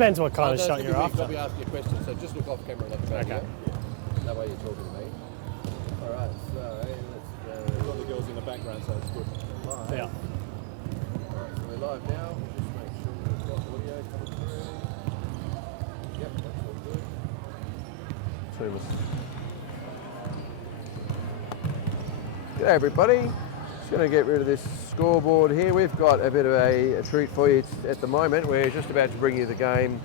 Depends what kind of shot you're after. You'll be asking a question, so just look off camera like that. Okay. Yeah. That way you're talking to me. All right, so let's go. We've got the girls in the background, so it's good. Live. Yeah. All right, so we're live now. Just make sure we've got audio coming through. Yep, that's all good. G'day everybody. Just going to get rid of this scoreboard here. We've got a bit of a treat for you at the moment. We're just about to bring you the game,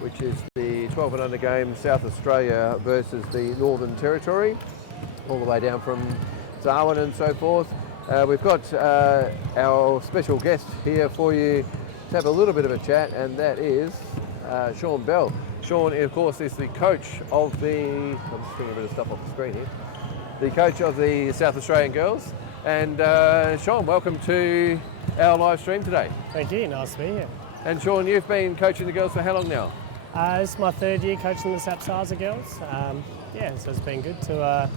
which is the 12 and under game, South Australia versus the Northern Territory, all the way down from Darwin and so forth. We've got our special guest here for you to have a little bit of a chat, and that is Sean Bell. Sean, of course, is the coach of the, I'm just getting a bit of stuff off the screen here, the coach of the South Australian girls. And Sean, welcome to our live stream today. Thank you, nice to be here. And Sean, you've been coaching the girls for how long now? This is my third year coaching the Sapsaza girls. Yeah, so it's been good to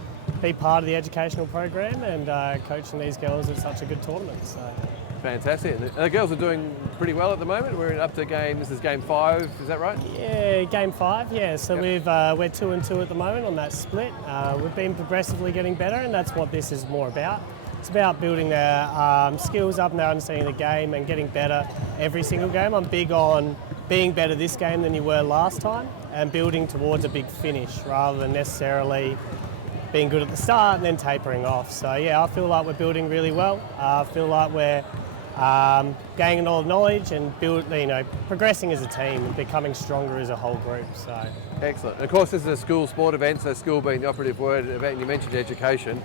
be part of the educational program and coaching these girls at such a good tournament. So. Fantastic. And the girls are doing pretty well at the moment. We're up to this is game 5, is that right? Yeah, game 5, yeah. So we're 2-2 at the moment on that split. We've been progressively getting better, and that's what this is more about. It's about building their skills up and their understanding of the game and getting better every single game. I'm big on being better this game than you were last time and building towards a big finish rather than necessarily being good at the start and then tapering off. So yeah, I feel like we're building really well. I feel like we're gaining a lot of knowledge and progressing as a team and becoming stronger as a whole group. So excellent. And of course, this is a school sport event, so school being the operative word event, and you mentioned education.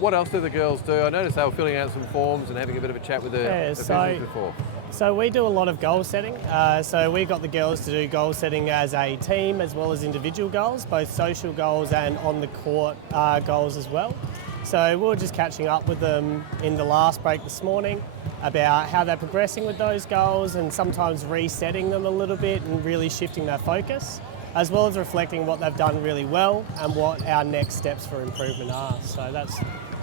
What else do the girls do? I noticed they were filling out some forms and having a bit of a chat with the officials before. So we do a lot of goal setting. So we got the girls to do goal setting as a team as well as individual goals, both social goals and on the court goals as well. So we were just catching up with them in the last break this morning about how they're progressing with those goals and sometimes resetting them a little bit and really shifting their focus, as well as reflecting what they've done really well and what our next steps for improvement are. So that's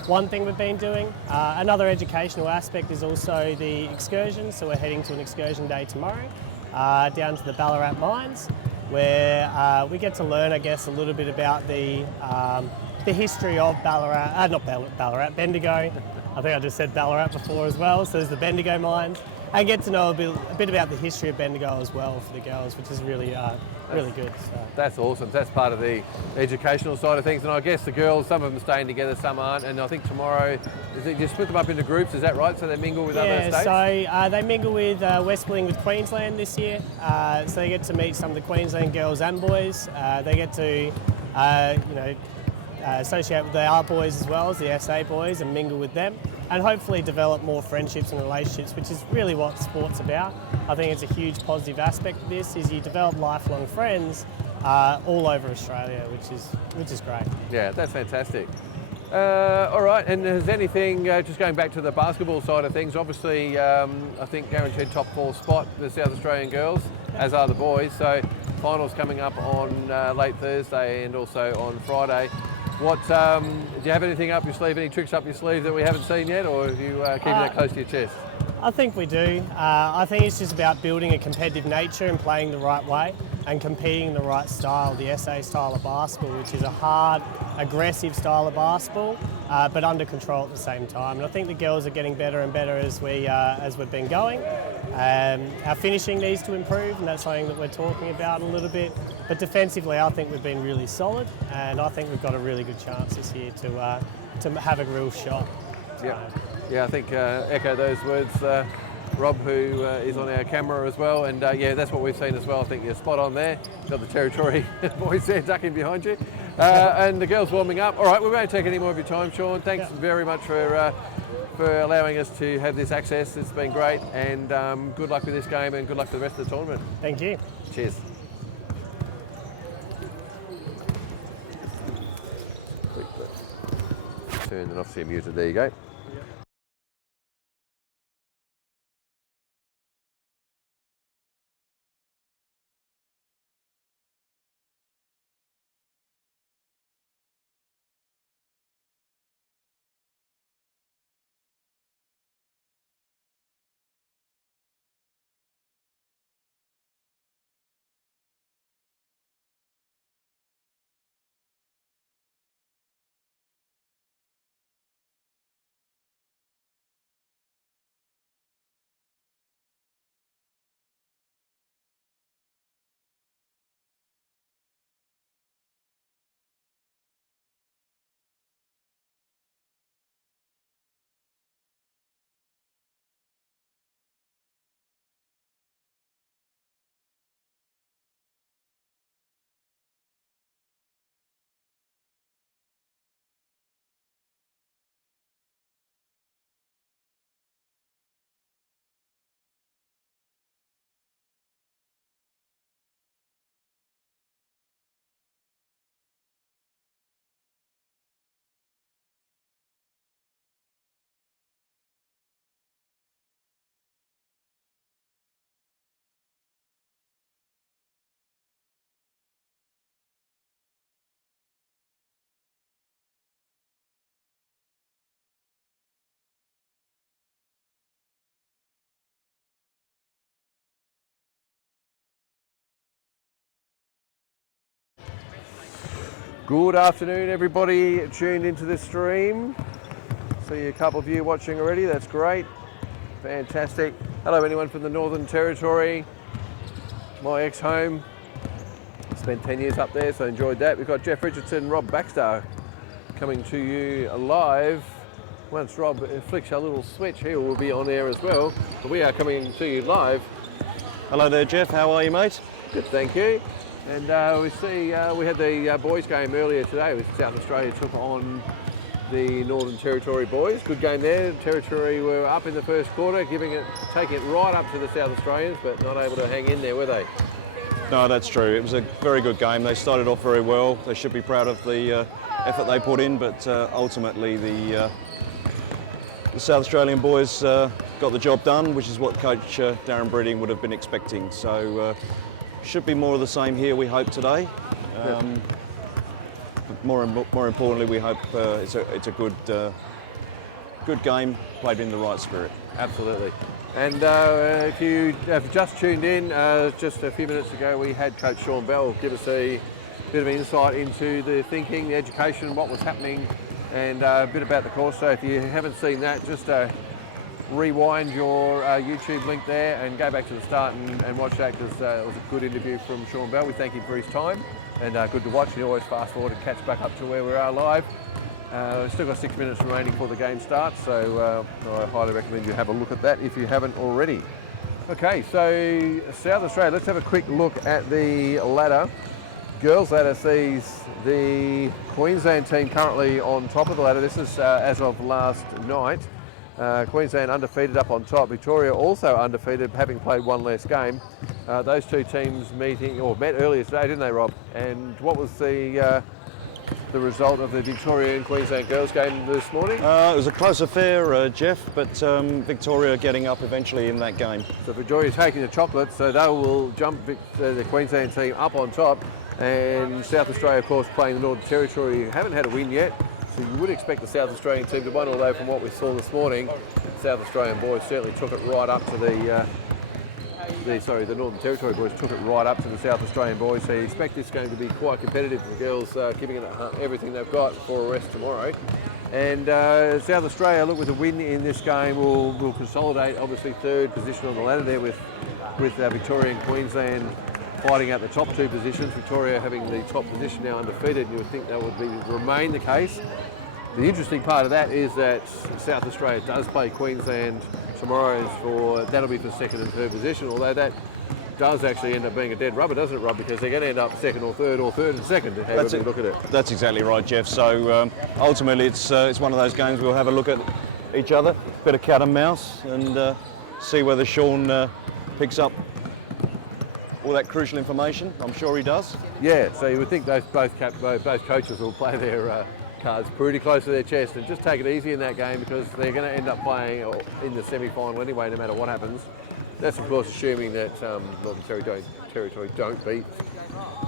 one thing we've been doing. Another educational aspect is also the excursion. So we're heading to an excursion day tomorrow down to the Ballarat mines, where we get to learn, I guess, a little bit about the history of Ballarat, Ballarat, Bendigo. I think I just said Ballarat before as well. So there's the Bendigo mines. And get to know a bit about the history of Bendigo as well for the girls, which is really good. So. That's awesome. That's part of the educational side of things. And I guess the girls, some of them staying together, some aren't. And I think tomorrow, you split them up into groups, is that right? So they mingle with other states? Yeah, so they mingle with Westmoreland with Queensland this year. So they get to meet some of the Queensland girls and boys. They get to, associate with the R boys as well as the SA boys and mingle with them and hopefully develop more friendships and relationships, which is really what sport's about. I think it's a huge positive aspect of this is you develop lifelong friends all over Australia, which is great. Yeah, that's fantastic. All right, and has anything, just going back to the basketball side of things, obviously I think guaranteed top 4 spot the South Australian girls, as are the boys, so finals coming up on late Thursday and also on Friday. What do you have anything up your sleeve, any tricks up your sleeve that we haven't seen yet, or are you keeping that close to your chest? I think we do. I think it's just about building a competitive nature and playing the right way and competing in the right style, the SA style of basketball, which is a hard, aggressive style of basketball, but under control at the same time. And I think the girls are getting better and better as we've been going. Our finishing needs to improve, and that's something that we're talking about a little bit. But defensively, I think we've been really solid, and I think we've got a really good chance this year to have a real shot. Yeah, I think echo those words, Rob, who is on our camera as well, and yeah, that's what we've seen as well. I think you're spot on there. Got the Territory boys there ducking behind you, and the girls warming up. All right, we won't take any more of your time, Sean. Thanks very much for allowing us to have this access. It's been great, and good luck with this game, and good luck for the rest of the tournament. Thank you. Cheers. Turn it off, see muted. There you go. Good afternoon, everybody tuned into this stream. See a couple of you watching already, that's great. Fantastic. Hello anyone from the Northern Territory, my ex-home. Spent 10 years up there, so enjoyed that. We've got Jeff Richardson, Rob Baxter coming to you live. Once Rob flicks a little switch, he will be on air as well. But we are coming to you live. Hello there, Jeff. How are you, mate? Good, thank you. And we see we had the boys game earlier today with South Australia took on the Northern Territory boys. Good game there. Territory were up in the first quarter, taking it right up to the South Australians, but not able to hang in there, were they? No, that's true. It was a very good game. They started off very well. They should be proud of the effort they put in, but ultimately the South Australian boys got the job done, which is what Coach Darren Breeding would have been expecting. So should be more of the same here, we hope, today. But more importantly, we hope it's a good game played in the right spirit. Absolutely. And if you have just tuned in, just a few minutes ago we had Coach Sean Bell give us a bit of insight into the thinking, the education, what was happening, and a bit about the course. So if you haven't seen that, just rewind your YouTube link there and go back to the start and watch that, because it was a good interview from Sean Bell. We thank him for his time, and good to watch. You always fast forward and catch back up to where we are live. We've still got 6 minutes remaining before the game starts, so I highly recommend you have a look at that if you haven't already. Okay, so South Australia, let's have a quick look at the ladder. Girls ladder sees the Queensland team currently on top of the ladder. This is as of last night. Queensland undefeated up on top. Victoria also undefeated, having played one less game. Those two teams met earlier today, didn't they, Rob? And what was the result of the Victoria and Queensland girls game this morning? It was a close affair, Jeff, but Victoria getting up eventually in that game. So Victoria taking the chocolate, so they will jump the Queensland team up on top. And South Australia, of course, playing the Northern Territory, who haven't had a win yet. So you would expect the South Australian team to win, although from what we saw this morning, the South Australian boys certainly took it right up to the Northern Territory boys took it right up to the South Australian boys. So you expect this game to be quite competitive. The girls giving it everything they've got for a rest tomorrow. And South Australia, look, with a win in this game, will consolidate, obviously, third position on the ladder there with Victoria and Queensland fighting out the top two positions. Victoria having the top position now undefeated, and you would think that would remain the case. The interesting part of that is that South Australia does play Queensland tomorrow. That'll be for second and third position, although that does actually end up being a dead rubber, doesn't it, Rob? Because they're going to end up second or third and second. That's it. Look at it. That's exactly right, Jeff. So ultimately, it's one of those games we'll have a look at each other, bit of cat and mouse, and see whether Sean picks up all that crucial information. I'm sure he does. Yeah, so you would think both coaches will play their cards pretty close to their chest and just take it easy in that game, because they're going to end up playing in the semi-final anyway, no matter what happens. That's of course assuming that Northern Territory don't beat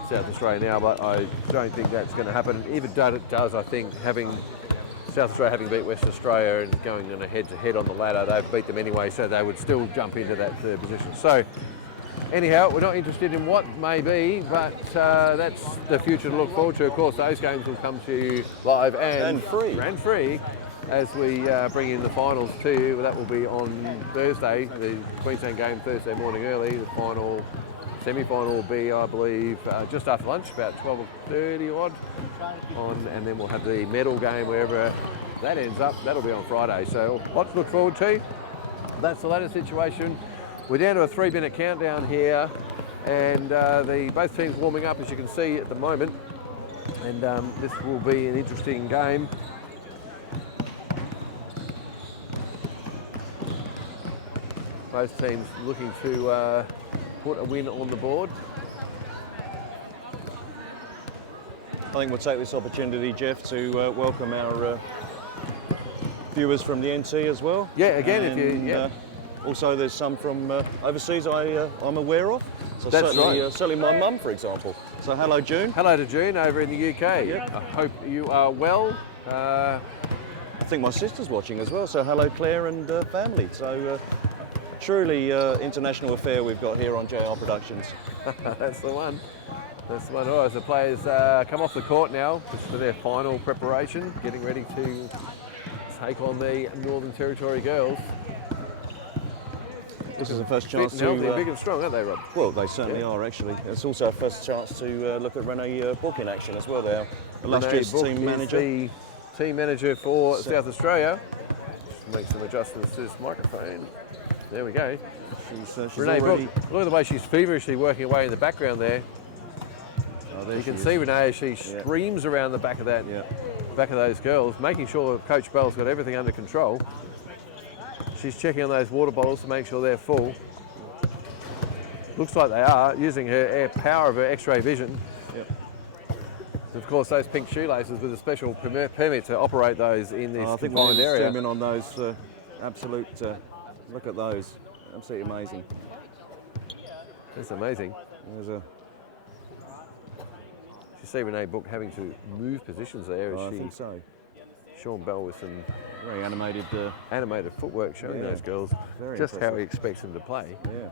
South Australia now, but I don't think that's going to happen. If it does, I think South Australia having beat West Australia and going on a head-to-head on the ladder, they've beat them anyway, so they would still jump into that third position. So anyhow, we're not interested in what may be, but that's the future to look forward to. Of course, those games will come to you live and free as we bring in the finals to you. That will be on Thursday, the Queensland game Thursday morning early. The semi-final will be, I believe, just after lunch, about 12:30 odd. And then we'll have the medal game wherever that ends up. That'll be on Friday. So lots to look forward to. That's the ladder situation. We're down to a 3-minute countdown here, and both teams warming up, as you can see at the moment. And this will be an interesting game. Both teams looking to put a win on the board. I think we'll take this opportunity, Jeff, to welcome our viewers from the NT as well. Yeah, again, also, there's some from overseas I'm aware of. So that's certainly my mum, for example. So hello, June. Hello to June over in the UK. Yep. I hope you are well. I think my sister's watching as well. So hello, Claire and family. So truly international affair we've got here on JR Productions. That's the one. That's the one. All right, as the players come off the court now, just for their final preparation, getting ready to take on the Northern Territory girls. This is the first chance Fit and healthy, to... big and strong, aren't they, Rob? well, they certainly are, actually. It's also our first chance to look at Renee Book in action as well. They're illustrious Renee Book team is manager. the team manager for South Australia. Just make some adjustments to this microphone. There we go. She's Renee already... Book, look at the way she's feverishly working away in the background there. Oh, there You she can is. see Renee as she streams around the back of that, back of those girls, making sure Coach Bell's got everything under control. She's checking on those water bottles to make sure they're full. Looks like they are, using her power of her X-ray vision. Yep. Of course, those pink shoelaces with a special permit to operate those in this I think confined we'll area. zoom in on those. Absolute. Look at those. Absolutely amazing. That's amazing. There's a... You see Renee Book having to move positions there I as think so. Sean Bell with some Very animated. animated footwork showing Yeah. those girls Very just how impressive. he expects them to play. Yeah.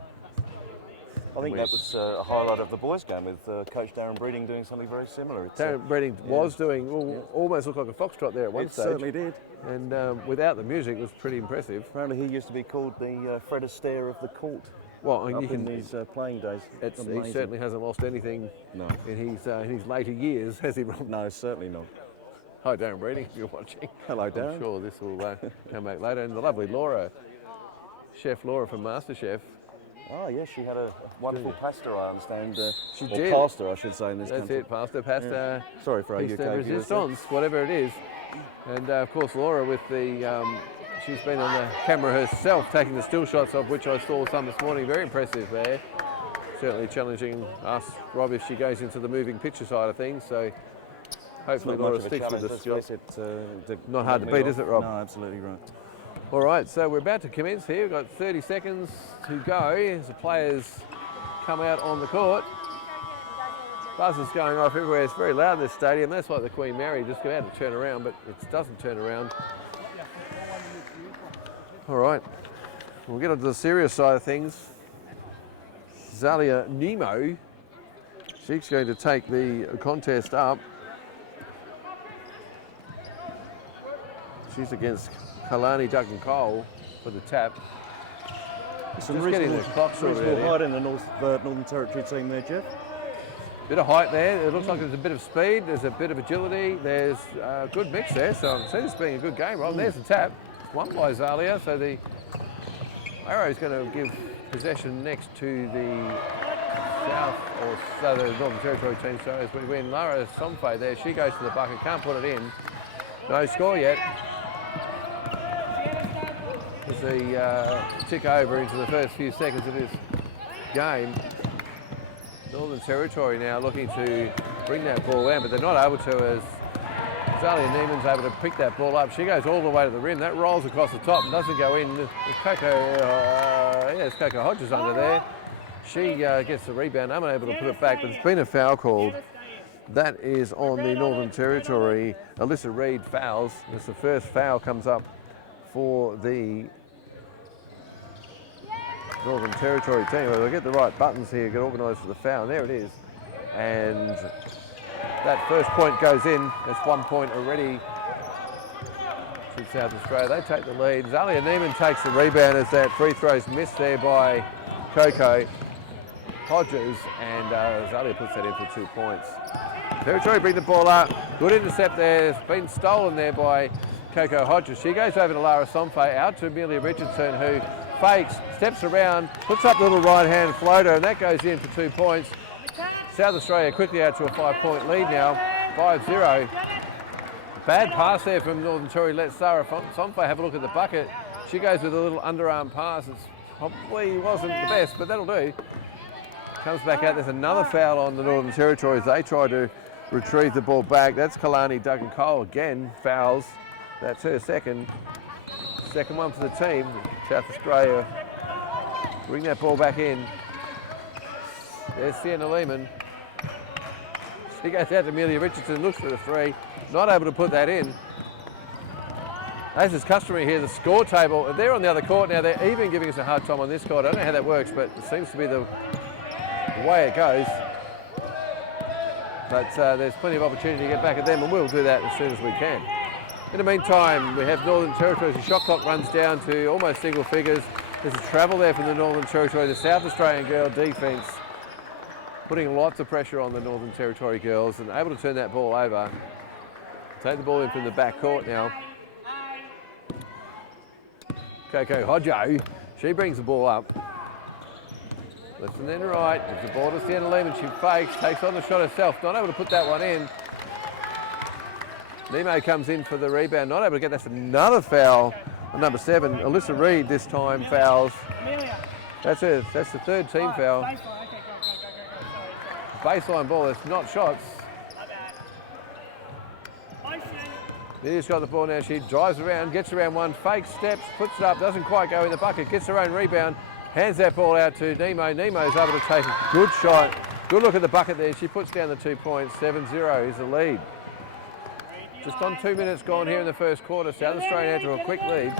I think that was a highlight of the boys' game with Coach Darren Breeding doing something very similar. It's, Darren Breeding was doing almost looked like a foxtrot there at one it stage. certainly did. And without the music, it was pretty impressive. Apparently, he used to be called the Fred Astaire of the court. Well, and Up you in can, his playing days. he Amazing. certainly hasn't lost anything No. in his later years, has he, Rob? No, certainly not. Hi, Darren Breeding, if you're watching. Hello, Darren. I'm sure this will come back later. And the lovely Laura, Chef Laura from MasterChef. Oh, yes, she had a wonderful pasta, I understand. She or did. pasta, I should say, in this That's country. it, pasta, Sorry for our piece UK de viewers there. resistance, whatever it is. And of course, Laura with the, she's been on the camera herself, taking the still shots of which I saw some this morning. Very impressive there. Certainly challenging us, Rob, if she goes into the moving picture side of things. So hopefully Not much Laura of a sticks with challenge, the let's skills. face it, Not hard to beat, is it, Rob? No, absolutely right. All right, so we're about to commence here. We've got 30 seconds to go as the players come out on the court. Buzzers going off everywhere. It's very loud in this stadium. That's like the Queen Mary, just about to turn around, but it doesn't turn around. All right, we'll get onto the serious side of things. Zalia Nemo, she's going to take the contest up. She's against Kalani Duncan Cole for the tap. Some Just getting the clock sorted out here. height in the Northern Territory team there, Jeff. Bit of height there. It looks like there's a bit of speed. There's a bit of agility. There's a good mix there. So I see this being a good game, Rob. There's the tap. One by Zalia. So the Arrow's going to give possession next to the the Northern Territory team. So as we win, Lara Somfe there. She goes to the bucket. Can't put it in. No score yet. As the tick over into the first few seconds of this game. Northern Territory now looking to bring that ball down, but they're not able to as Zalia Neiman's able to pick that ball up. She goes all the way to the rim. That rolls across the top and doesn't go in. There's Coco Hodges under there. She gets the rebound, unable to put it back, but it's been a foul called. That is on the Northern Territory. Alyssa Reid fouls. It's the first foul comes up for the Northern Territory team. Well, they'll get the right buttons here, get organised for the foul. And there it is. And that first point goes in. That's 1 point already to South Australia. They take the lead. Zalia Neiman takes the rebound as that free throw's missed there by Coco Hodges. And Zalia puts that in for 2 points. Territory bring the ball up. Good intercept there. It's been stolen there by Coco Hodges. She goes over to Lara Somfe, out to Amelia Richardson, who fakes, steps around, puts up the little right-hand floater, and that goes in for 2 points. South Australia quickly out to a 5-point lead now, 5-0. Bad pass there from Northern Territory. Let Sarah Somfe have a look at the bucket. She goes with a little underarm pass. It probably wasn't the best, but that'll do. Comes back out. There's another foul on the Northern Territory as they try to retrieve the ball back. That's Kalani Duncan Cole again, fouls. That's her second one for the team. South Australia bring that ball back in. There's Sienna Lehman. She goes out to Amelia Richardson, looks for the three, not able to put that in. As is customary here, the score table, they're on the other court now. They're even giving us a hard time on this court. I don't know how that works, but it seems to be the way it goes. But there's plenty of opportunity to get back at them, and we'll do that as soon as we can. In the meantime, we have Northern Territory. The shot clock runs down to almost single figures. There's a travel there from the Northern Territory. The South Australian girl defence putting lots of pressure on the Northern Territory girls and able to turn that ball over. Take the ball in from the back court now. Coco Hodjo, she brings the ball up. Left and then right, gives the ball to Sienna Lehman. She fakes, takes on the shot herself, not able to put that one in. Nemo comes in for the rebound, not able to get. That's another foul on number 7. Alyssa Reid this time fouls. That's it, that's the third team foul. Baseline ball, it's not shots. Lydia's got the ball now, she drives around, gets around one, fakes, steps, puts it up, doesn't quite go in the bucket, gets her own rebound, hands that ball out to Nemo. Nemo's able to take a good shot. Good look at the bucket there, she puts down the 2 points, 7-0 is the lead. Just on 2 minutes gone here in the first quarter, South Australia had to a quick lead.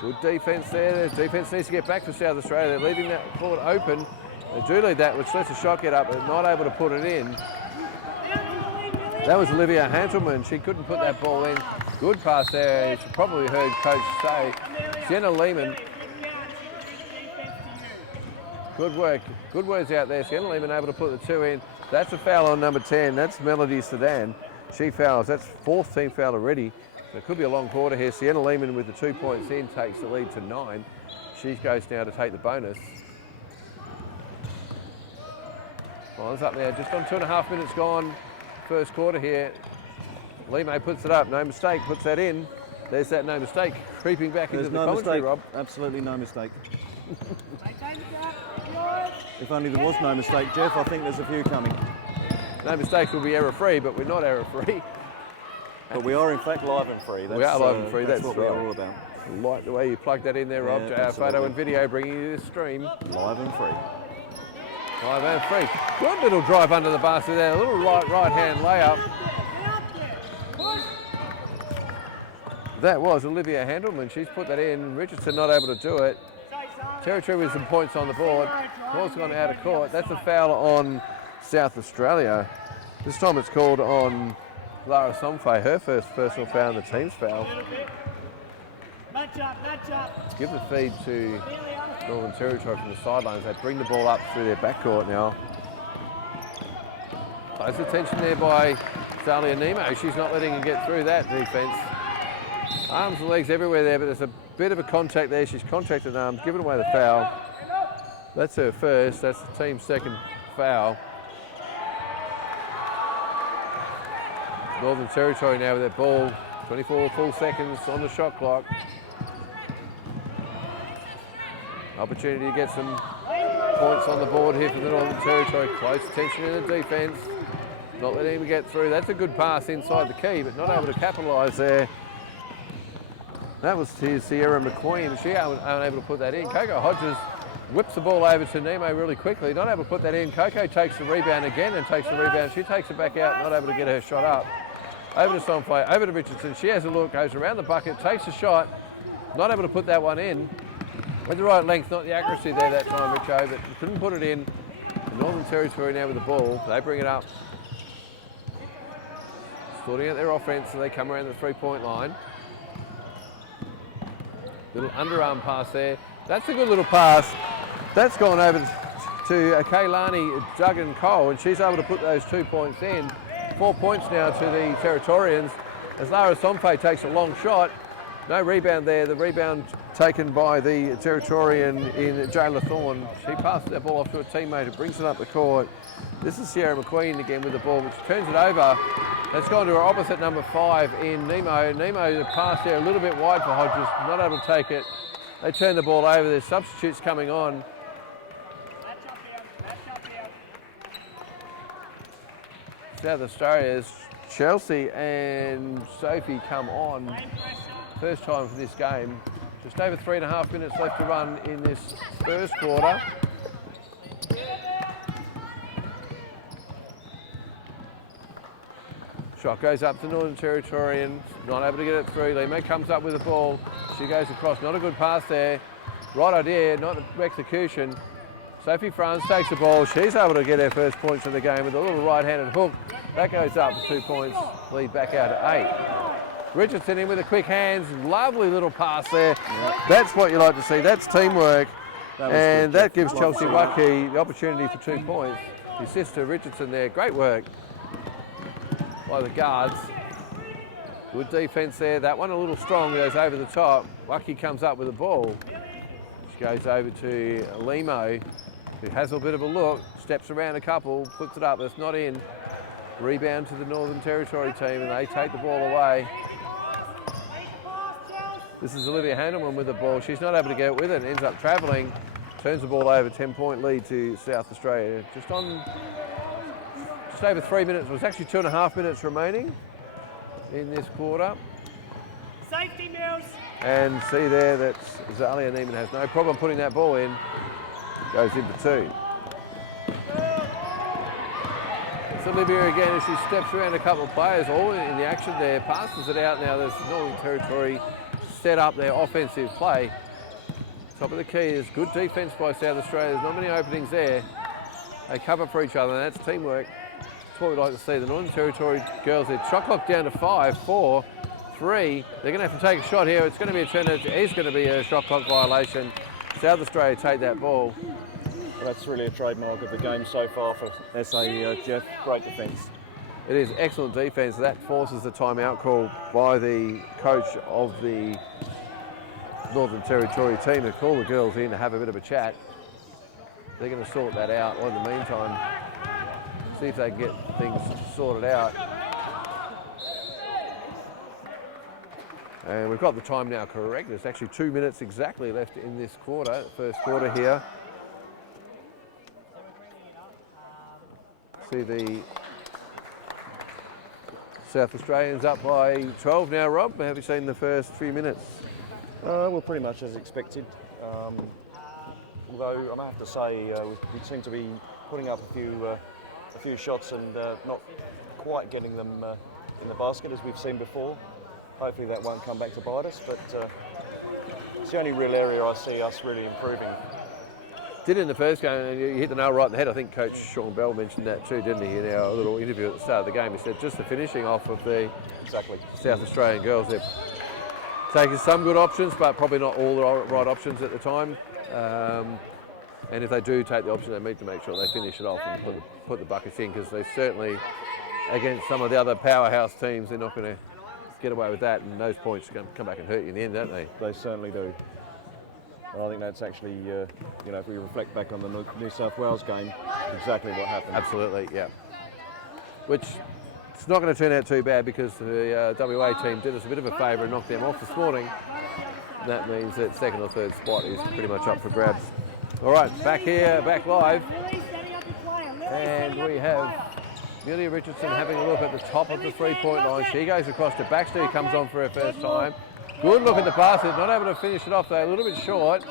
Good defence there, the defence needs to get back for South Australia. They're leaving that court open. They do lead that, which lets the shot get up, but not able to put it in. That was Olivia Hanselman. She couldn't put that ball in. Good pass there. You probably heard Coach say. Sienna Lehman. Good work. Good words out there. Sienna Lehman able to put the 2 in. That's a foul on number 10. That's Melody Sedan. She fouls. That's 4th team foul already. So it could be a long quarter here. Sienna Lehman with the 2 points in takes the lead to 9. She goes now to take the bonus. Line's up now. Just on 2.5 minutes gone. First quarter here. Lime puts it up, no mistake, puts that in. There's that no mistake creeping back into the commentary, Rob. Absolutely no mistake. If only there was no mistake, Jeff, I think there's a few coming. No mistakes will be error-free, but we're not error-free. But we are in fact live and free. We are live and free, that's what right. we're all about. Like the way you plugged that in there, Rob. Yeah, photo and video bringing you this stream. Live and free. Live and free. Good little drive under the basket there, a little right-hand layup. That was Olivia Handelman. She's put that in. Richardson not able to do it. Territory with some points on the board. Ball's gone out of court. That's a foul on South Australia. This time it's called on Lara Somfay, her first personal foul and the team's foul. Give the feed to Northern Territory from the sidelines. They bring the ball up through their backcourt now. Close attention there by Zalia Nemo. She's not letting him get through that defence. Arms and legs everywhere there, but there's a bit of a contact there. She's contacted arms, giving away the foul. That's her first. That's the team's second foul. Northern Territory now with their ball. 24 full seconds on the shot clock. Opportunity to get some points on the board here for the Northern Territory. Close attention in the defence. Not letting him get through. That's a good pass inside the key, but not able to capitalise there. That was to Sierra McQueen. She unable to put that in. Coco Hodges whips the ball over to Nemo really quickly. Not able to put that in. Coco takes the rebound again and takes the rebound. She takes it back out, not able to get her shot up. Over to Somfay, over to Richardson. She has a look, goes around the bucket, takes a shot. Not able to put that one in. With the right length, not the accuracy there that time, Richo, but couldn't put it in. The Northern Territory now with the ball. They bring it up. Sorting out their offence, and they come around the 3-point line. Little underarm pass there. That's a good little pass. That's gone over to Kaylani Duggan-Cole, and she's able to put those 2 points in. 4 points now to the Territorians as Lara Somfay takes a long shot. No rebound there. The rebound taken by the Territorian in Jayla Thorne. She passes that ball off to a teammate who brings it up the court. This is Sierra McQueen again with the ball, which turns it over. It's gone to her opposite number 5 in Nemo. Nemo, the pass there a little bit wide for Hodges, not able to take it. They turn the ball over. There's substitutes coming on. South Australia's Chelsea and Sophie come on. First time for this game. Just over 3.5 minutes left to run in this first quarter. Shot goes up to Northern Territorians, not able to get it through. Lima comes up with the ball. She goes across, not a good pass there. Right idea, not execution. Sophie Franz takes the ball. She's able to get her first points of the game with a little right-handed hook. That goes up for 2 points, lead back out to 8. Richardson in with the quick hands. Lovely little pass there. Yeah. That's what you like to see. That's teamwork. And that gives Chelsea Watkey the opportunity for 2 points. His sister Richardson there. Great work by the guards. Good defence there. That one a little strong, goes over the top. Watkey comes up with the ball. She goes over to Limo, who has a bit of a look, steps around a couple, puts it up, but it's not in. Rebound to the Northern Territory team, and they take the ball away. This is Olivia Handelman with the ball. She's not able to get with it, ends up travelling, turns the ball over, 10-point lead to South Australia. Just over 3 minutes, it was actually 2.5 minutes remaining in this quarter. Safety, Mills. And see there that Zalia Neiman has no problem putting that ball in. Goes in for 2. It's Olivia again as she steps around a couple of players, all in the action there, passes it out now. There's Northern Territory set up their offensive play. Top of the key is good defence by South Australia. There's not many openings there. They cover for each other, and that's teamwork. That's what we'd like to see. The Northern Territory girls, their shot clock down to 5, 4, 3. They're going to have to take a shot here. It's going to be a turn. It is going to be a shot clock violation. South Australia take that ball. Well, that's really a trademark of the game so far for SA, Jeff. Great defence. It is excellent defence. That forces the timeout call by the coach of the Northern Territory team to call the girls in to have a bit of a chat. They're going to sort that out. Or in the meantime, see if they can get things sorted out. And we've got the time now correct. There's actually 2 minutes exactly left in this quarter, first quarter here. See the South Australians up by 12 now, Rob. Have you seen the first few minutes? Well, pretty much as expected. Although I have to say we seem to be putting up a few shots and not quite getting them in the basket as we've seen before. Hopefully that won't come back to bite us, but it's the only real area I see us really improving. Did in the first game, and you hit the nail right in the head. I think Coach Sean Bell mentioned that too, didn't he, in our little interview at the start of the game. He said just the finishing off of the South Australian girls. They're taking some good options, but probably not all the right options at the time. And if they do take the option, they need to make sure they finish it off and put the buckets in, because they certainly, against some of the other powerhouse teams, they're not going to get away with that, and those points are going to come back and hurt you in the end, don't they? They certainly do. I think that's actually, if we reflect back on the New South Wales game, exactly what happened. Absolutely, yeah. Which it's not going to turn out too bad, because the WA team did us a bit of a favour and knocked them off this morning. That means that second or third spot is pretty much up for grabs. All right, back here, back live. And we have Amelia Richardson having a look at the top of the three-point line. She goes across to Baxter, who comes on for her first time. Good look at the basket, not able to finish it off though, a little bit short.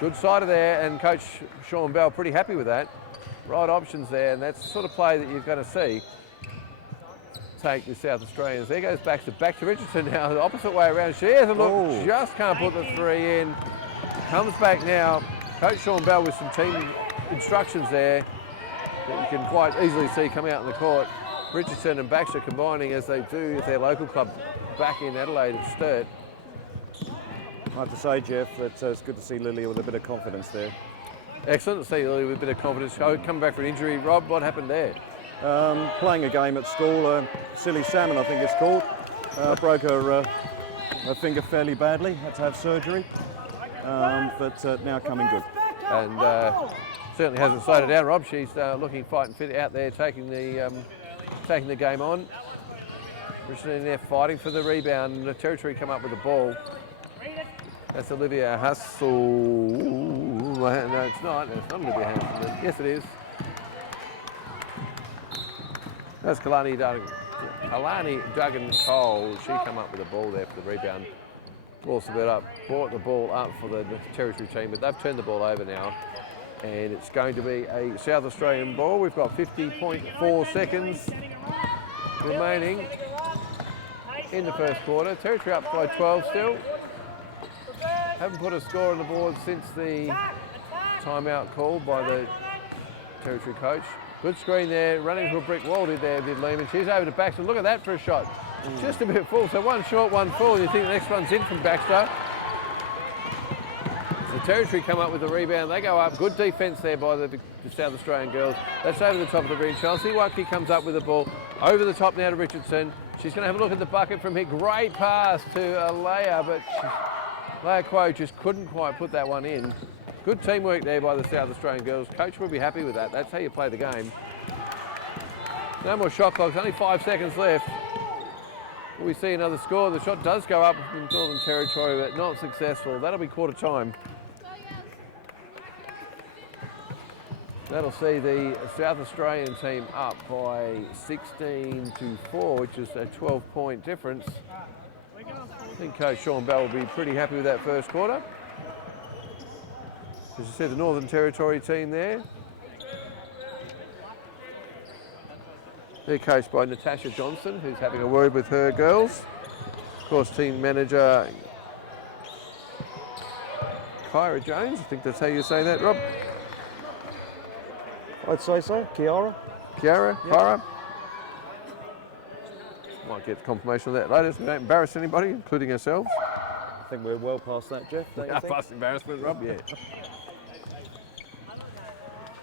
Good side of there, and Coach Sean Bell pretty happy with that. Right options there, and that's the sort of play that you're going to see take the South Australians. There goes Baxter, back to Richardson now, the opposite way around. She has a look, just can't put the three in. Comes back now. Coach Sean Bell with some team instructions there that you can quite easily see coming out in the court. Richardson and Baxter combining as they do with their local club back in Adelaide at Sturt. I have to say, Jeff, that it's good to see Lily with a bit of confidence there. Excellent to see Lily with a bit of confidence. Coming back for an injury. Rob, what happened there? Playing a game at school, Silly Salmon I think it's called, broke her finger fairly badly, had to have surgery, but now coming good. And certainly hasn't slowed her down, Rob. She's looking fight and fit out there, taking the game on. Richardson in there fighting for the rebound. The Territory come up with the ball. That's Olivia Hassel. No, it's not. It's not Olivia Hassel. Yes, it is. That's Kalani Duggan Cole. She come up with the ball there for the rebound. Brought the ball up for the Territory team, but they've turned the ball over now. And it's going to be a South Australian ball. We've got 50.4 seconds remaining in the first quarter. Territory up by 12 still. Haven't put a score on the board since the timeout called by the Territory coach. Good screen there, running into a brick wall did Lehman. She's over to Baxter. Look at that for a shot. Just a bit full, so one short, one full. You think the next one's in from Baxter. The Territory come up with the rebound. They go up. Good defence there by the South Australian girls. That's over the top of the ring. Chelsea Watkey comes up with the ball. Over the top now to Richardson. She's going to have a look at the bucket from here. Great pass to Leia, but Leia Quo just couldn't quite put that one in. Good teamwork there by the South Australian girls. Coach will be happy with that. That's how you play the game. No more shot clocks. Only 5 seconds left. Will we see another score? The shot does go up in Northern Territory, but not successful. That'll be quarter time. That'll see the South Australian team up by 16-4, which is a 12-point difference. I think Coach Sean Bell will be pretty happy with that first quarter. As you see the Northern Territory team there. They're coached by Natasha Johnson, who's having a word with her girls. Of course, team manager Kyra Jones. I think that's how you say that, Rob. I'd say so. Kiara. Kiara, Yep. Kyra. Might get confirmation of that later so we don't embarrass anybody, including ourselves. I think we're well past that, Jeff. Don't you think? Past embarrassment, Rob, yeah.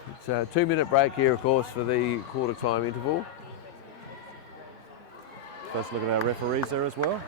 It's a 2-minute break here, of course, for the quarter time interval. Let's look at our referees there as well.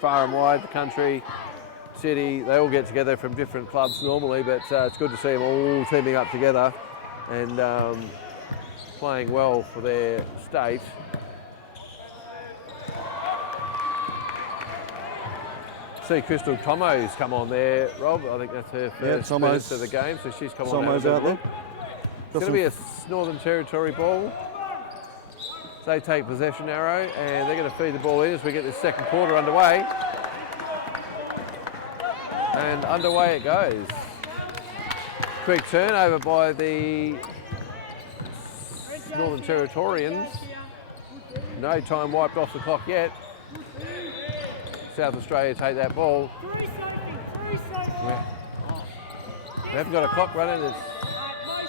Far and wide, the country, city, they all get together from different clubs normally, but it's good to see them all teaming up together and playing well for their state. See Crystal Tomo's come on there, Rob. I think that's her first minutes of the game, so she's come on out there. It's going to be a Northern Territory ball. They take possession arrow and they're going to feed the ball in as we get this second quarter underway. And underway it goes. Quick turnover by the Northern Territorians. No time wiped off the clock yet. South Australia take that ball. We haven't got a clock running. It's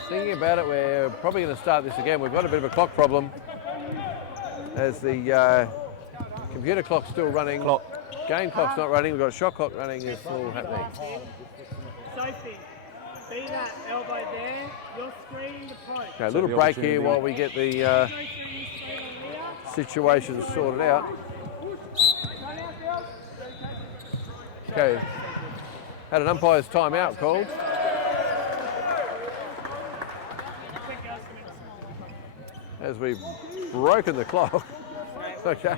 thinking about it, we're probably going to start this again. We've got a bit of a clock problem. As the computer clock's still running, game clock's not running, we've got a shot clock running, it's all happening. Sophie, be that elbow there, you're screening the post. Okay, a little break here while we get the situation sorted out. Okay, had an umpire's timeout called. As we've broken the clock. Okay.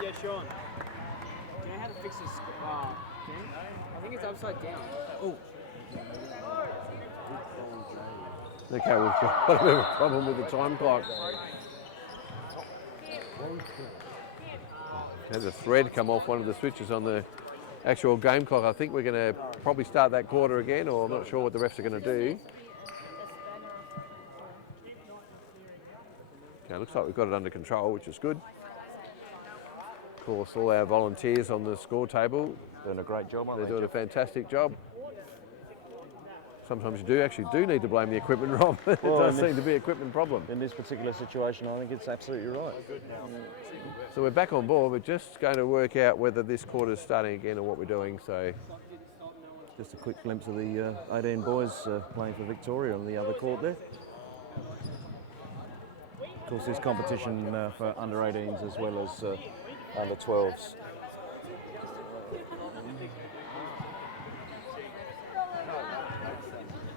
Yeah, Sean. Do you know how to fix this thing? I think it's upside down. Oh. Okay, we've got a bit of a problem with the time clock. Had the thread come off one of the switches on the actual game clock. I think we're going to probably start that quarter again, or I'm not sure what the refs are going to do. Okay, looks like we've got it under control, which is good. Of course, all our volunteers on the score table Doing a great job, aren't they're they, doing a Jeff? fantastic job. Sometimes you actually need to blame the equipment, Rob. It Well, does seem to be an equipment problem. In this particular situation, I think it's absolutely right. So we're back on board. We're just going to work out whether this quarter is starting again or what we're doing. So Just a quick glimpse of the 18 boys playing for Victoria on the other court there. Of course, there's competition for under 18s as well as under 12s.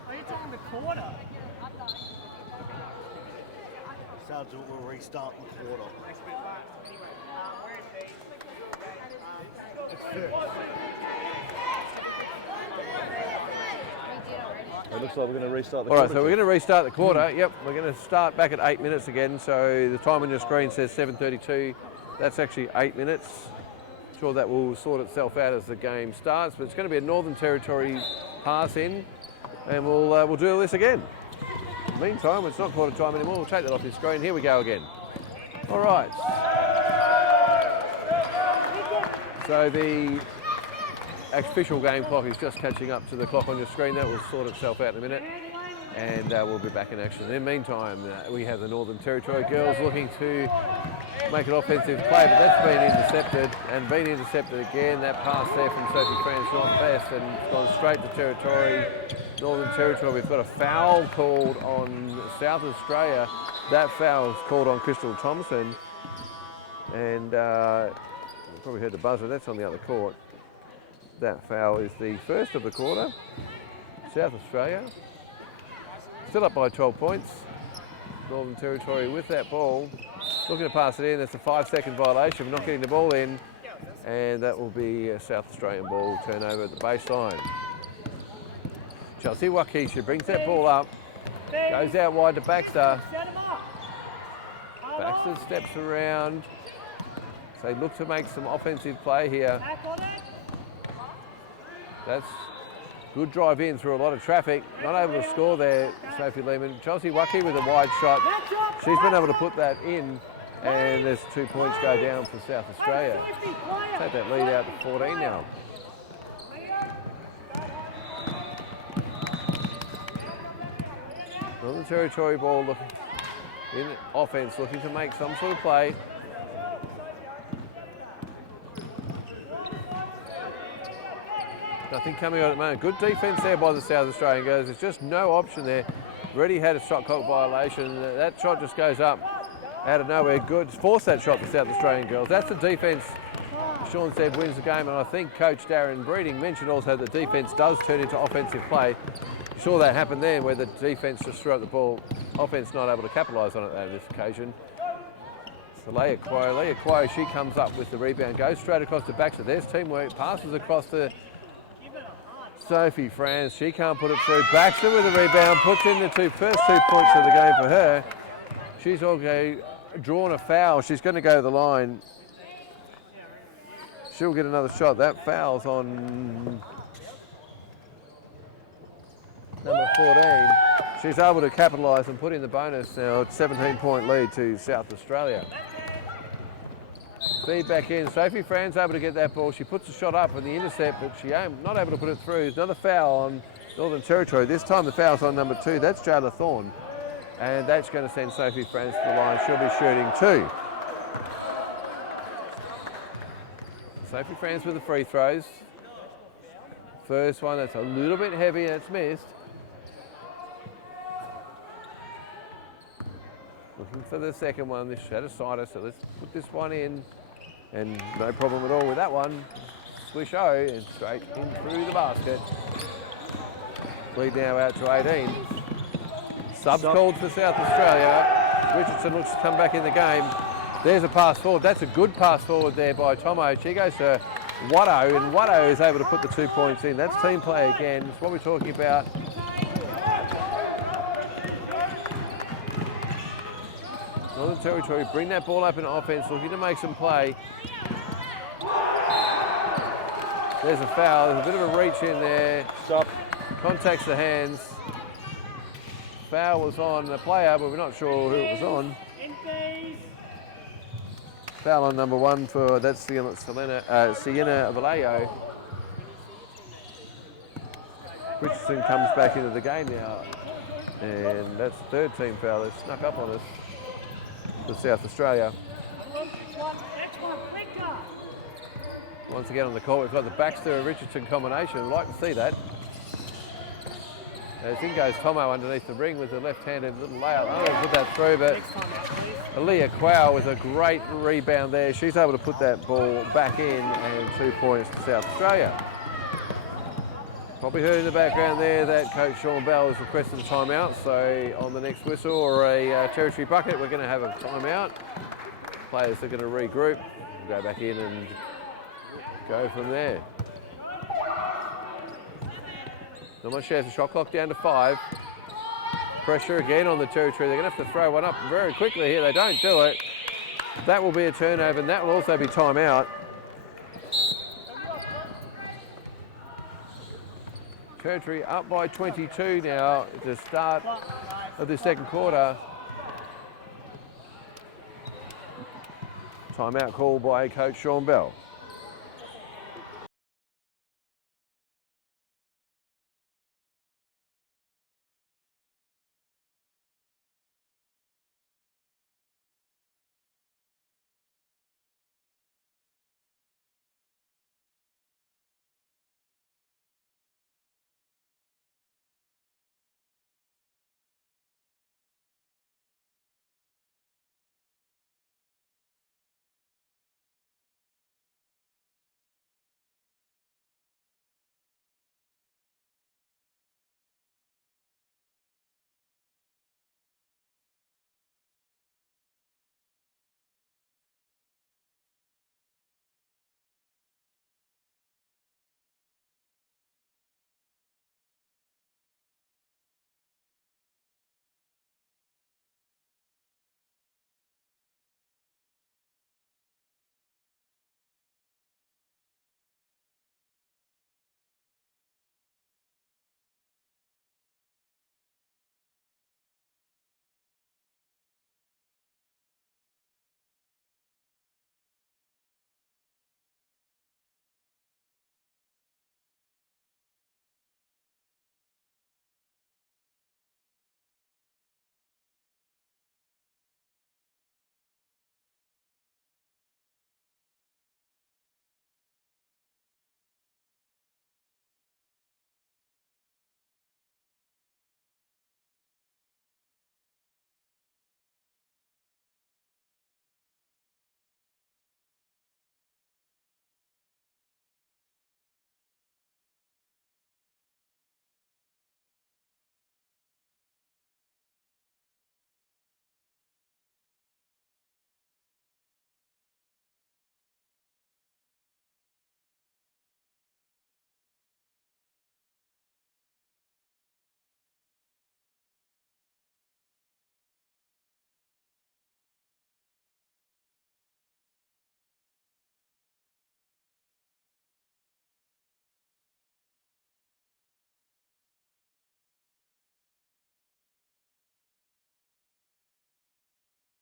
Are you talking the quarter? Sergeant will restart the quarter. It looks like we're going to restart the All quarter. right, so we're going to restart the quarter. Yep, we're going to start back at 8 minutes again. So the time on your screen says 7:32. That's actually 8 minutes. Sure, that will sort itself out as the game starts. But it's going to be a Northern Territory pass in, and we'll do this again. Meantime, it's not quarter time anymore. We'll take that off your screen. Here we go again. All right. So the official game clock is just catching up to the clock on your screen. That will sort itself out in a minute, and we'll be back in action. In the meantime, we have the Northern Territory girls looking to make an offensive play, but that's been intercepted and been intercepted again. That pass there from Sophie France not best, and it's gone straight to Territory. Northern Territory, we've got a foul called on South Australia. That foul is called on Crystal Thompson, and you probably heard the buzzer. That's on the other court. That foul is the first of the quarter. South Australia still up by 12 points. Northern Territory with that ball, looking to pass it in. That's a 5-second violation for not getting the ball in, and that will be a South Australian ball turnover at the baseline. Chelsea Wakisha brings that ball up, goes out wide to Baxter. Baxter steps around. So they look to make some offensive play here. That's good drive in through a lot of traffic. Not able to score there, Sophie Lehman. Chelsea Waki with a wide shot. She's been able to put that in, and there's 2 points go down for South Australia. Take that lead out to 14 now. Northern Territory ball looking in offense, looking to make some sort of play. Nothing coming on at the moment. Good defence there by the South Australian girls. There's just no option there. Already had a shot clock violation. That shot just goes up out of nowhere. Good. Force that shot, the South Australian girls. That's the defence Sean said wins the game, and I think Coach Darren Breeding mentioned also the defence does turn into offensive play. You saw that happen there where the defence just threw up the ball. Offence not able to capitalise on it on this occasion. So Leah Quo, she comes up with the rebound, goes straight across to Baxter. There's teamwork, passes across to Sophie Franz. She can't put it through. Baxter with a rebound, puts in the first 2 points of the game for her. She's also drawn a foul. She's going to go to the line. She'll get another shot. That foul's on number 14. She's able to capitalise and put in the bonus now. It's 17-point lead to South Australia. Feed back in. Sophie Fran's able to get that ball. She puts the shot up and the intercept, but she not able to put it through. There's another foul on Northern Territory. This time the foul's on number 2. That's Jayla Thorne. And that's going to send Sophie Franz to the line. She'll be shooting 2. Sophie Franz with the free throws. First one, that's a little bit heavy and it's missed. Looking for the second one. This had a sider, so let's put this one in. And no problem at all with that one. Swish-o and straight in through the basket. Lead now out to 18. Subs called for South Australia. Richardson looks to come back in the game. There's a pass forward. That's a good pass forward there by Tomo. She goes to Watto, and Watto is able to put the 2 points in. That's team play again. That's what we're talking about. Northern Territory bring that ball up in offense, looking to make some play. There's a foul. There's a bit of a reach in there. Stop. Contacts the hands. Foul was on the player, but we're not sure who it was on. Foul on number 1 for, that's Sienna Vallejo. Richardson comes back into the game now. And that's the third team foul that snuck up on us for South Australia. Once again on the court, we've got the Baxter and Richardson combination. We'd like to see that. As in goes Tomo underneath the ring with a left-handed little layup. I'm going to put that through, but Aaliyah Quao with a great rebound there. She's able to put that ball back in, and 2 points to South Australia. Probably heard in the background there that Coach Sean Bell has requested a timeout, so on the next whistle or a territory bucket, we're going to have a timeout. Players are going to regroup, go back in and go from there. Not much chance. The shot clock down to 5. Pressure again on the territory. They're going to have to throw one up very quickly here. They don't do it. That will be a turnover, and that will also be timeout. Territory up by 22 now at the start of the second quarter. Timeout called by Coach Sean Bell.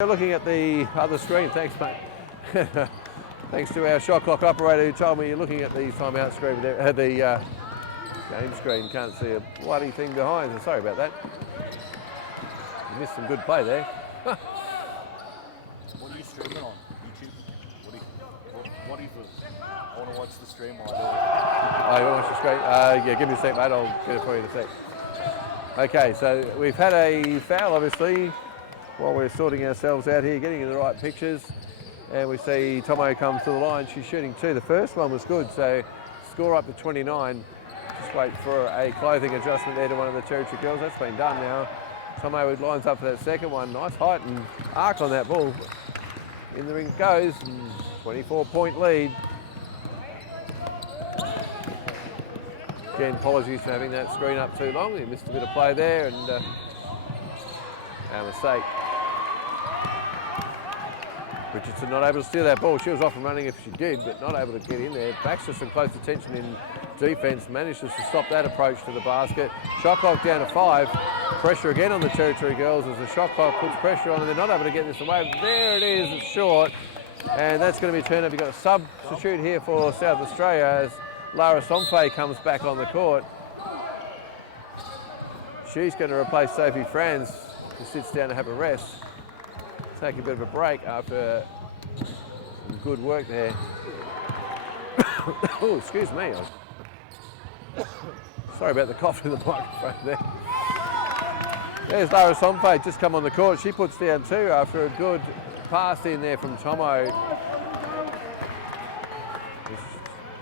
Looking at the other screen, thanks mate. Thanks to our shot clock operator who told me you're looking at the timeout screen there, the game screen. Can't see a bloody thing behind, so sorry about that. You missed some good play there. What are you streaming on? YouTube? What are you I want to watch the stream while I Oh, you want to watch the screen? Yeah, give me a sec mate, I'll get it for you in a sec. Okay, so we've had a foul obviously while we're sorting ourselves out here, getting in the right pictures. And we see Tomo comes to the line. She's shooting 2. The first one was good, so score up to 29. Just wait for a clothing adjustment there to one of the territory girls. That's been done now. Tomo lines up for that second one. Nice height and arc on that ball. In the ring it goes. 24-point lead. Again, apologies for having that screen up too long. We missed a bit of play there, and our mistake. Richardson not able to steal that ball. She was off and running if she did, but not able to get in there. Baxter some close attention in defence, manages to stop that approach to the basket. Shot clock down to 5. Pressure again on the territory girls as the shot clock puts pressure on, and they're not able to get this away. There it is, it's short, and that's going to be turned up. You've got a substitute here for South Australia as Lara Somfe comes back on the court. She's going to replace Sophie Franz, who sits down to have a rest. Take a bit of a break after some good work there. Oh, excuse me. Sorry about the cough in the microphone there. There's Lara Somfay just come on the court. She puts down 2 after a good pass in there from Tomo.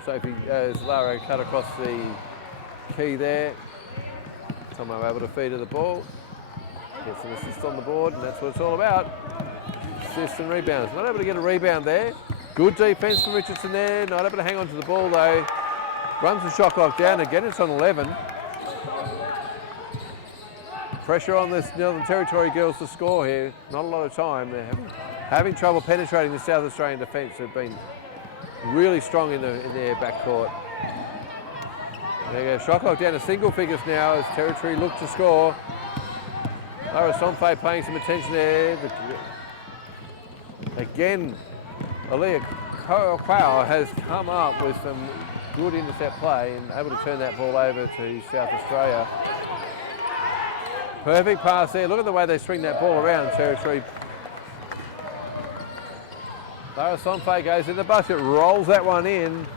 Sophie, as Lara cut across the key there. Tomo able to feed her the ball. Gets an assist on the board, and that's what it's all about. Assists and rebounds. Not able to get a rebound there. Good defence from Richardson there. Not able to hang on to the ball though. Runs the shot clock down again. It's on 11. Pressure on this Northern Territory girls to score here. Not a lot of time. They're having trouble penetrating the South Australian defence. They've been really strong in their backcourt. There you go. Shot clock down to single figures now as Territory look to score. Lara Somfay paying some attention there. Again, Aaliyah Kwao has come up with some good intercept play and able to turn that ball over to South Australia. Perfect pass there. Look at the way they swing that ball around, Territory. Lara Somfay goes in the bucket, rolls that one in.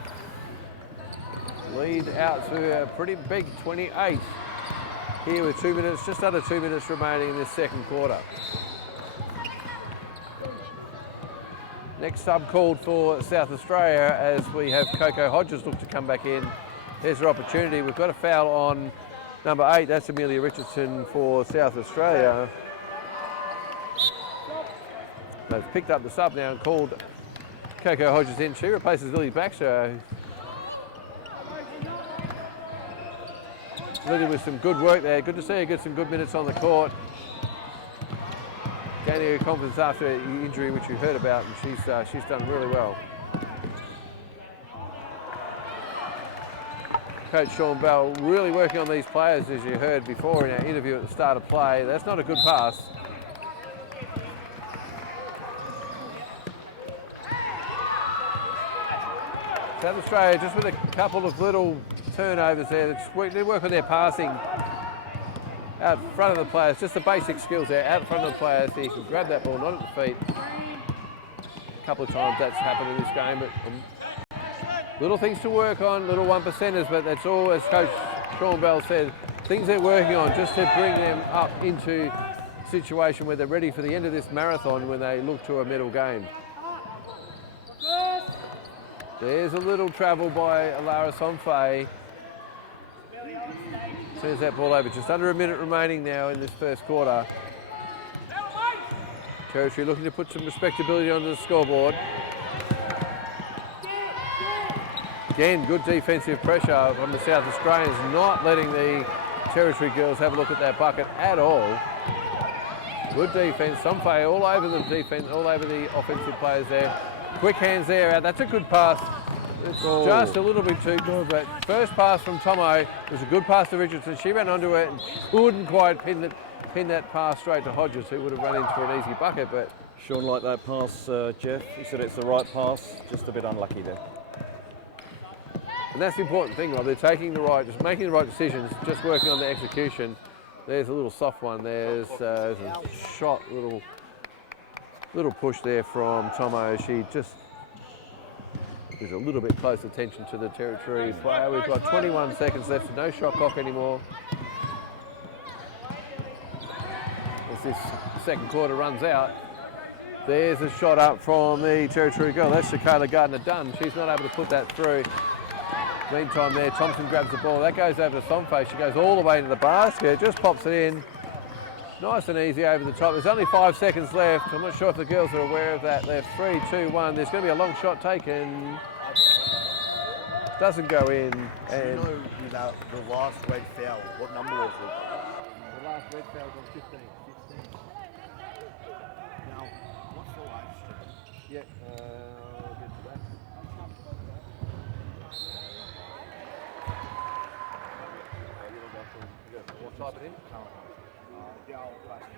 Lead out to a pretty big 28 here with 2 minutes, just under 2 minutes remaining in this second quarter. Next sub called for South Australia as we have Coco Hodges look to come back in. There's her opportunity. We've got a foul on number 8. That's Amelia Richardson for South Australia. They've picked up the sub now and called Coco Hodges in. She replaces Lily Baxter. Lily with some good work there. Good to see her get some good minutes on the court. Gaining her confidence after the injury, which you heard about, and she's done really well. Coach Sean Bell really working on these players, as you heard before in our interview at the start of play. That's not a good pass. South Australia just with a couple of little turnovers there. They work on their passing out front of the players, just the basic skills there, out front of the players so you can grab that ball, not at the feet. A couple of times that's happened in this game, but little things to work on, little 1%ers, but that's all, as Coach Sean Bell said, things they're working on just to bring them up into a situation where they're ready for the end of this marathon when they look to a medal game. There's a little travel by Lara Somfay. Turns that ball over. Just under a minute remaining now in this first quarter. Territory looking to put some respectability onto the scoreboard. Again, good defensive pressure from the South Australians, not letting the Territory girls have a look at that bucket at all. Good defense. Somfay all over the defense, all over the offensive players there. Quick hands there. That's a good pass. It's just a little bit too good, but first pass from Tomo was a good pass to Richardson. She ran onto it and couldn't quite pin that pass straight to Hodges, who would have run into an easy bucket. But Sean liked that pass, Jeff. He said it's the right pass, just a bit unlucky there. And that's the important thing, Rob. They're taking the right, just making the right decisions, just working on the execution. There's a little soft one. There's a shot, little push there from Tomo. She just gives a little bit close attention to the Territory player. We've got 21 seconds left, no shot clock anymore. As this second quarter runs out, there's a shot up from the Territory girl. That's Shakayla Gardner-Dunn. She's not able to put that through. Meantime there, Thompson grabs the ball. That goes over to Somfay. She goes all the way into the basket, just pops it in. Nice and easy over the top. There's only 5 seconds left. I'm not sure if the girls are aware of that. They're 3, 2, 1. There's going to be a long shot taken. Doesn't go in. And You know the last red foul, what number was it? the last red foul was on 15. Now, what's the live stream? Yeah, I'll get to that. We'll type it in. Yeah, I'll pass it.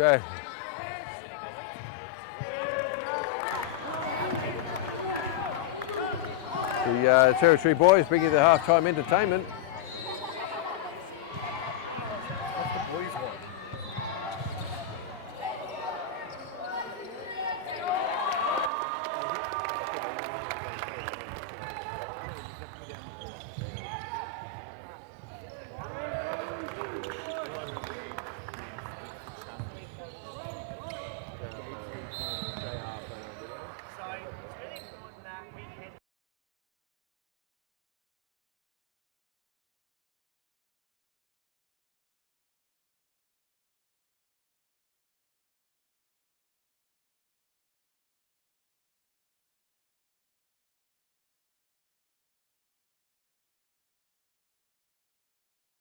Okay. The Territory boys bringing the half-time entertainment. What's the boys want?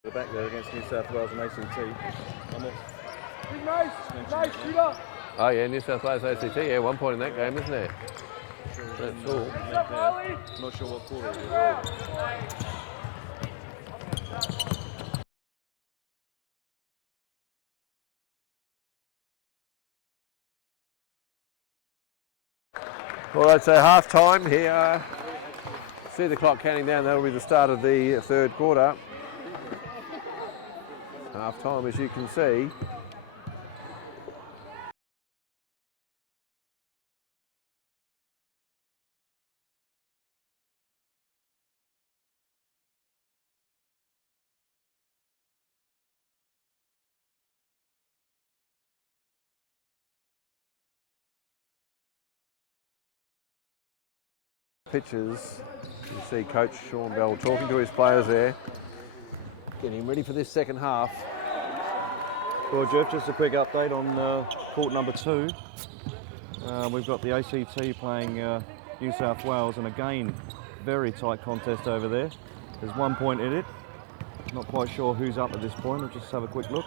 The back there against New South Wales and ACT. Nice, shoot up. Oh yeah, New South Wales ACT, yeah, 1 point in that game, isn't there? That's all. Not sure what quarter it is. All right, so half time here. See the clock counting down, that'll be the start of the third quarter. Half time, as you can see. Pitches, you see Coach Sean Bell talking to his players there, getting ready for this second half. Well, Jeff, just a quick update on court number 2. We've got the ACT playing New South Wales, and again, very tight contest over there. There's 1 point in it. Not quite sure who's up at this point. We'll just have a quick look.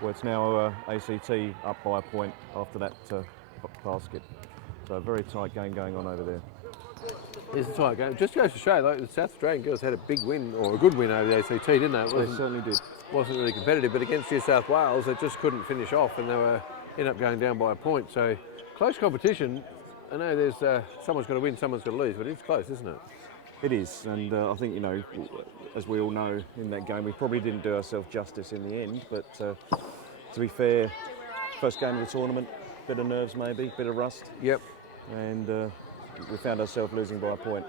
Well, it's now ACT up by a point after that basket. So a very tight game going on over there. It's a tight game. Just goes to show, like, the South Australian girls had a big win, or a good win over the ACT, didn't they? They certainly did. Wasn't really competitive, but against New South Wales, they just couldn't finish off, and they ended up going down by a point. So close competition. I know there's someone's got to win, someone's got to lose, but it's close, isn't it? It is, and I think, you know, as we all know in that game, we probably didn't do ourselves justice in the end, but to be fair, first game of the tournament, bit of nerves maybe, bit of rust. Yep. And we found ourselves losing by a point.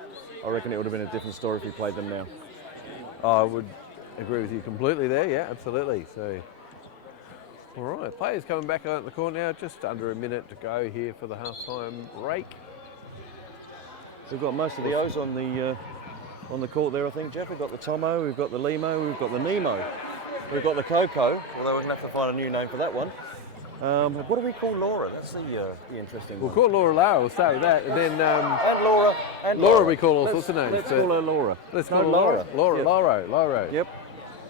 I reckon it would have been a different story if we played them now. I would agree with you completely there, yeah, absolutely. So, all right, players coming back out in the court now, just under a minute to go here for the half-time break. We've got most of the O's on the court there, I think, Jeff. We've got the Tomo, we've got the Limo, we've got the Nemo, we've got the Coco, although we're going to have to find a new name for that one. What do we call Laura? That's the interesting We'll one. call Laura Lara, we'll start with that. And then And Laura. And Laura we call all sorts of names. Let's call her Laura. Let's No, call her Laura. Laura. Laura, Laura. Yep.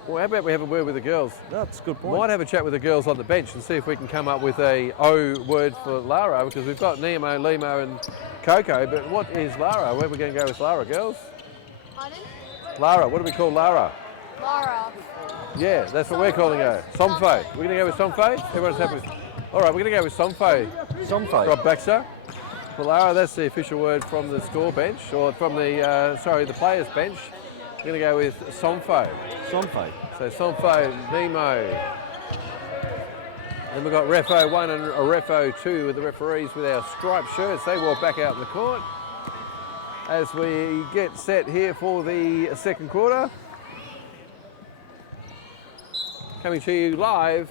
Well, how about we have a word with the girls? That's a good point. Might have a chat with the girls on the bench and see if we can come up with a O word for Lara, because we've got Nemo, Limo and Coco, but what is Lara? Where are we going to go with Lara, girls? Pardon? Lara, what do we call Lara? Laura. Yeah, that's what we're calling her. Somfo. We're going to go with Somfo? Everyone's happy with... All right, we're going to go with Somfo. Somfo. Rob Baxter. For Lara, that's the official word from the score bench, or from the, the players' bench. We're going to go with Somfo. Somfo. So Somfo, Nemo. Then we've got Refo 1 and Refo 2 with the referees with our striped shirts. They walk back out in the court as we get set here for the second quarter. Coming to you live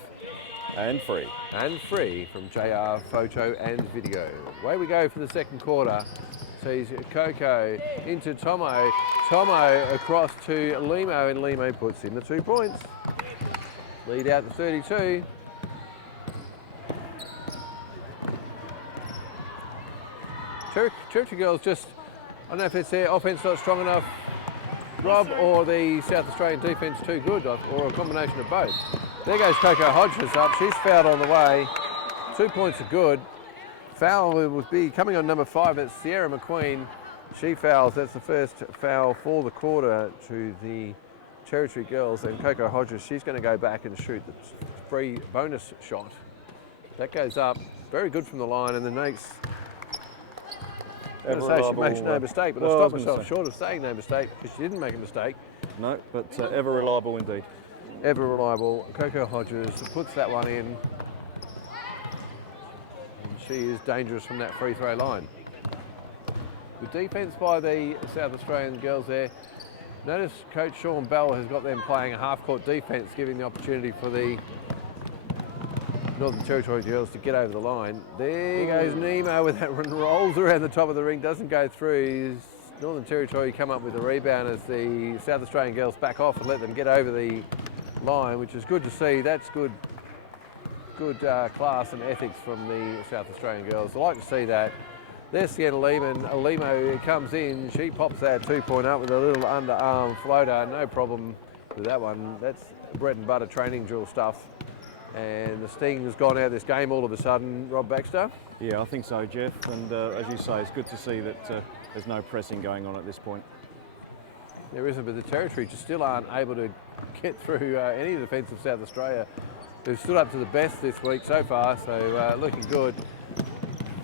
And free. and free from JR Photo and Video. Away we go for the second quarter. Sees Coco into Tomo. Tomo across to Limo, and Limo puts in the 2 points. Lead out to 32. Territory girls just, I don't know if it's their offence not strong enough, Rob, or the South Australian defence too good, or a combination of both. There goes Coco Hodges up. She's fouled on the way. 2 points are good. Foul would be coming on number 5. It's Sierra McQueen. She fouls. That's the first foul for the quarter to the Territory girls. And Coco Hodges, she's going to go back and shoot the free bonus shot. That goes up. Very good from the line, and the next. I'm going to say she makes no mistake, but I stopped myself short of saying no mistake because she didn't make a mistake. No, but ever reliable indeed. Ever reliable. Coco Hodges puts that one in. And she is dangerous from that free throw line. Good defence by the South Australian girls there. Notice Coach Sean Bell has got them playing a half-court defence, giving the opportunity for the Northern Territory girls to get over the line. There goes Nemo with that one, rolls around the top of the ring, doesn't go through. Northern Territory come up with a rebound as the South Australian girls back off and let them get over the line, which is good to see. That's good class and ethics from the South Australian girls. I like to see that. There's Sienna Lehman. Alimo comes in, she pops that 2-point up with a little underarm floater, no problem with that one. That's bread and butter training drill stuff. And the sting has gone out of this game all of a sudden, Rob Baxter. Yeah, I think so, Jeff. And as you say, it's good to see that there's no pressing going on at this point. There isn't, but the Territory just still aren't able to get through any defence of South Australia, who've stood up to the best this week so far, so looking good.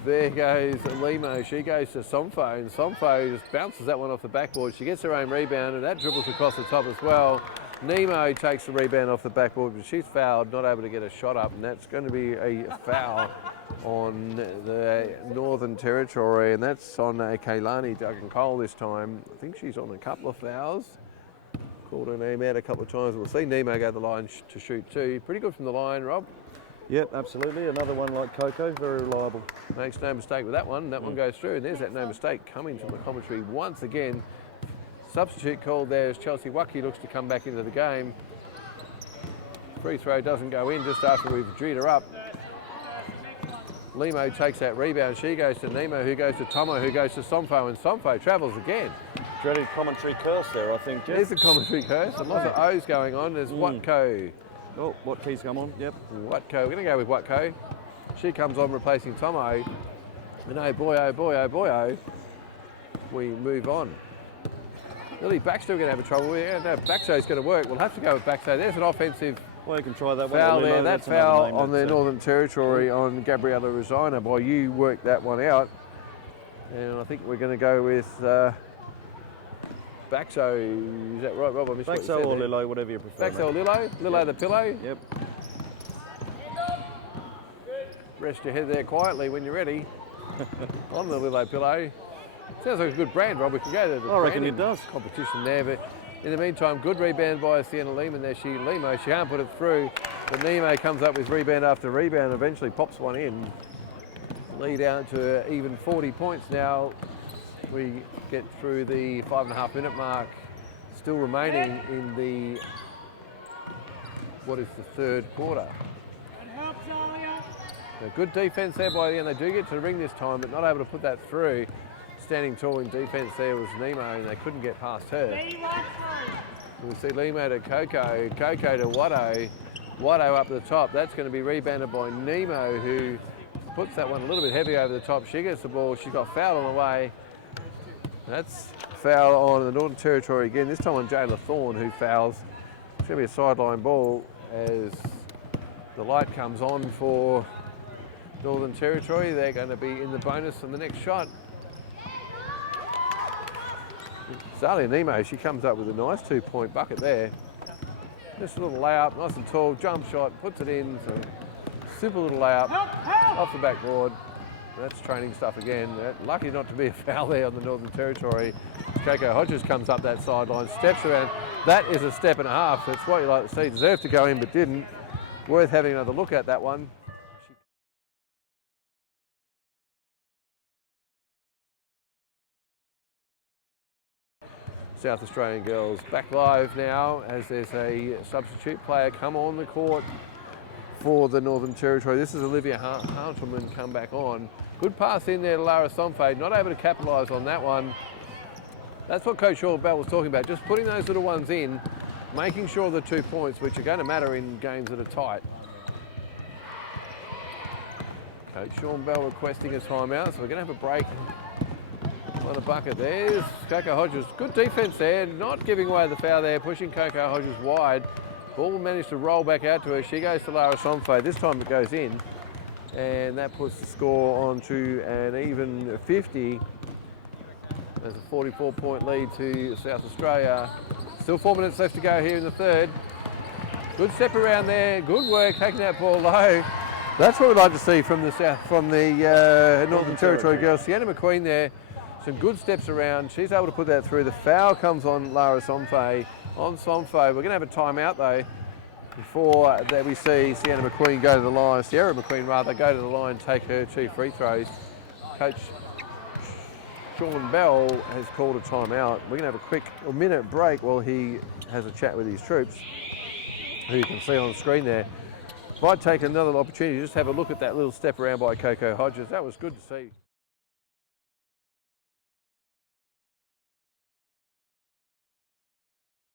There goes Limo, she goes to Somfo, and Somfo just bounces that one off the backboard. She gets her own rebound, and that dribbles across the top as well. Nemo takes the rebound off the backboard, but she's fouled, not able to get a shot up, and that's going to be a foul on the Northern Territory, and that's on Kaylani Duggan-Cole this time. I think she's on a couple of fouls. Called her name out a couple of times. We'll see Nemo go to the line to shoot too. Pretty good from the line, Rob. Yep, absolutely. Another one like Coco, very reliable. Makes no mistake with that one. That one goes through, and there's that no mistake coming from the commentary once again. Substitute called there as Chelsea Wacky looks to come back into the game. Free throw doesn't go in just after we've dreed her up. Limo takes that rebound. She goes to Nemo, who goes to Tomo, who goes to Somfo, and Somfo travels again. Dreaded commentary curse there, I think, Jeff. There's a commentary curse. And lots of O's going on. There's Watco. Oh, Watke's come on, yep. Watco. We're going to go with Watco. She comes on replacing Tomo. And oh boy, oh boy, oh boy, oh. We move on. Lily Baxter, we're going to have a trouble. No, Baxter's going to work. We'll have to go with Baxter. There's an offensive well, you can try that one. foul there. That foul on the Northern Territory on Gabriella Rosina. Boy, you worked that one out. And I think we're going to go with Baxo. Is that right, Rob? I missed what you said Baxo or there. Lilo, whatever you prefer. Baxo or Lilo? Lilo the pillow? Yep. Rest your head there quietly when you're ready. On the Lilo pillow. Sounds like a good brand, Rob. We can go to the I reckon it does. competition there, but in the meantime, good rebound by Sienna Lehman there. Limo, she can't put it through, but Nemo comes up with rebound after rebound, eventually pops one in. Lead out to even 40 points now. We get through the 5.5 minute mark, still remaining in the, what is the third quarter. A good defence there by the end. They do get to the ring this time, but not able to put that through. Standing tall in defence there was Nemo, and they couldn't get past her. We'll see Limo to Coco, Coco to Watto, Watto up the top. That's going to be rebounded by Nemo, who puts that one a little bit heavy over the top. She gets the ball. She got fouled on the way. That's foul on the Northern Territory again. This time on Jayla Thorne, who fouls. It's going to be a sideline ball as the light comes on for Northern Territory. They're going to be in the bonus on the next shot. Zalia Nemo, she comes up with a nice 2-point bucket there. Just a little layup, nice and tall, jump shot, puts it in. So simple little layup off the backboard. That's training stuff again. Lucky not to be a foul there on the Northern Territory. Coco Hodges comes up that sideline, steps around. That is a step and a half. That's what you like to see. Deserved to go in but didn't. Worth having another look at that one. South Australian girls back live now as there's a substitute player come on the court for the Northern Territory. This is Olivia Hartleman come back on. Good pass in there to Lara Somfade, not able to capitalise on that one. That's what Coach Sean Bell was talking about, just putting those little ones in, making sure the 2 points, which are going to matter in games that are tight. Coach Sean Bell requesting a timeout, so we're going to have a break On a bucket. There's Coco Hodges. Good defence there, not giving away the foul there, pushing Coco Hodges wide. Ball managed to roll back out to her. She goes to Lara Somfay. This time it goes in. And that puts the score on to an even 50. There's a 44-point lead to South Australia. Still 4 minutes left to go here in the third. Good step around there. Good work taking that ball low. That's what we'd like to see from the Northern Territory girls. Sienna McQueen there. Some good steps around. She's able to put that through. The foul comes on Lara Somfay. On Somfay. We're going to have a timeout though before that we see Sienna McQueen go to the line. Sierra McQueen rather go to the line, take her 2 free throws. Coach Sean Bell has called a timeout. We're going to have a quick minute break while he has a chat with his troops, who you can see on the screen there. Might take another opportunity to just have a look at that little step around by Coco Hodges. That was good to see.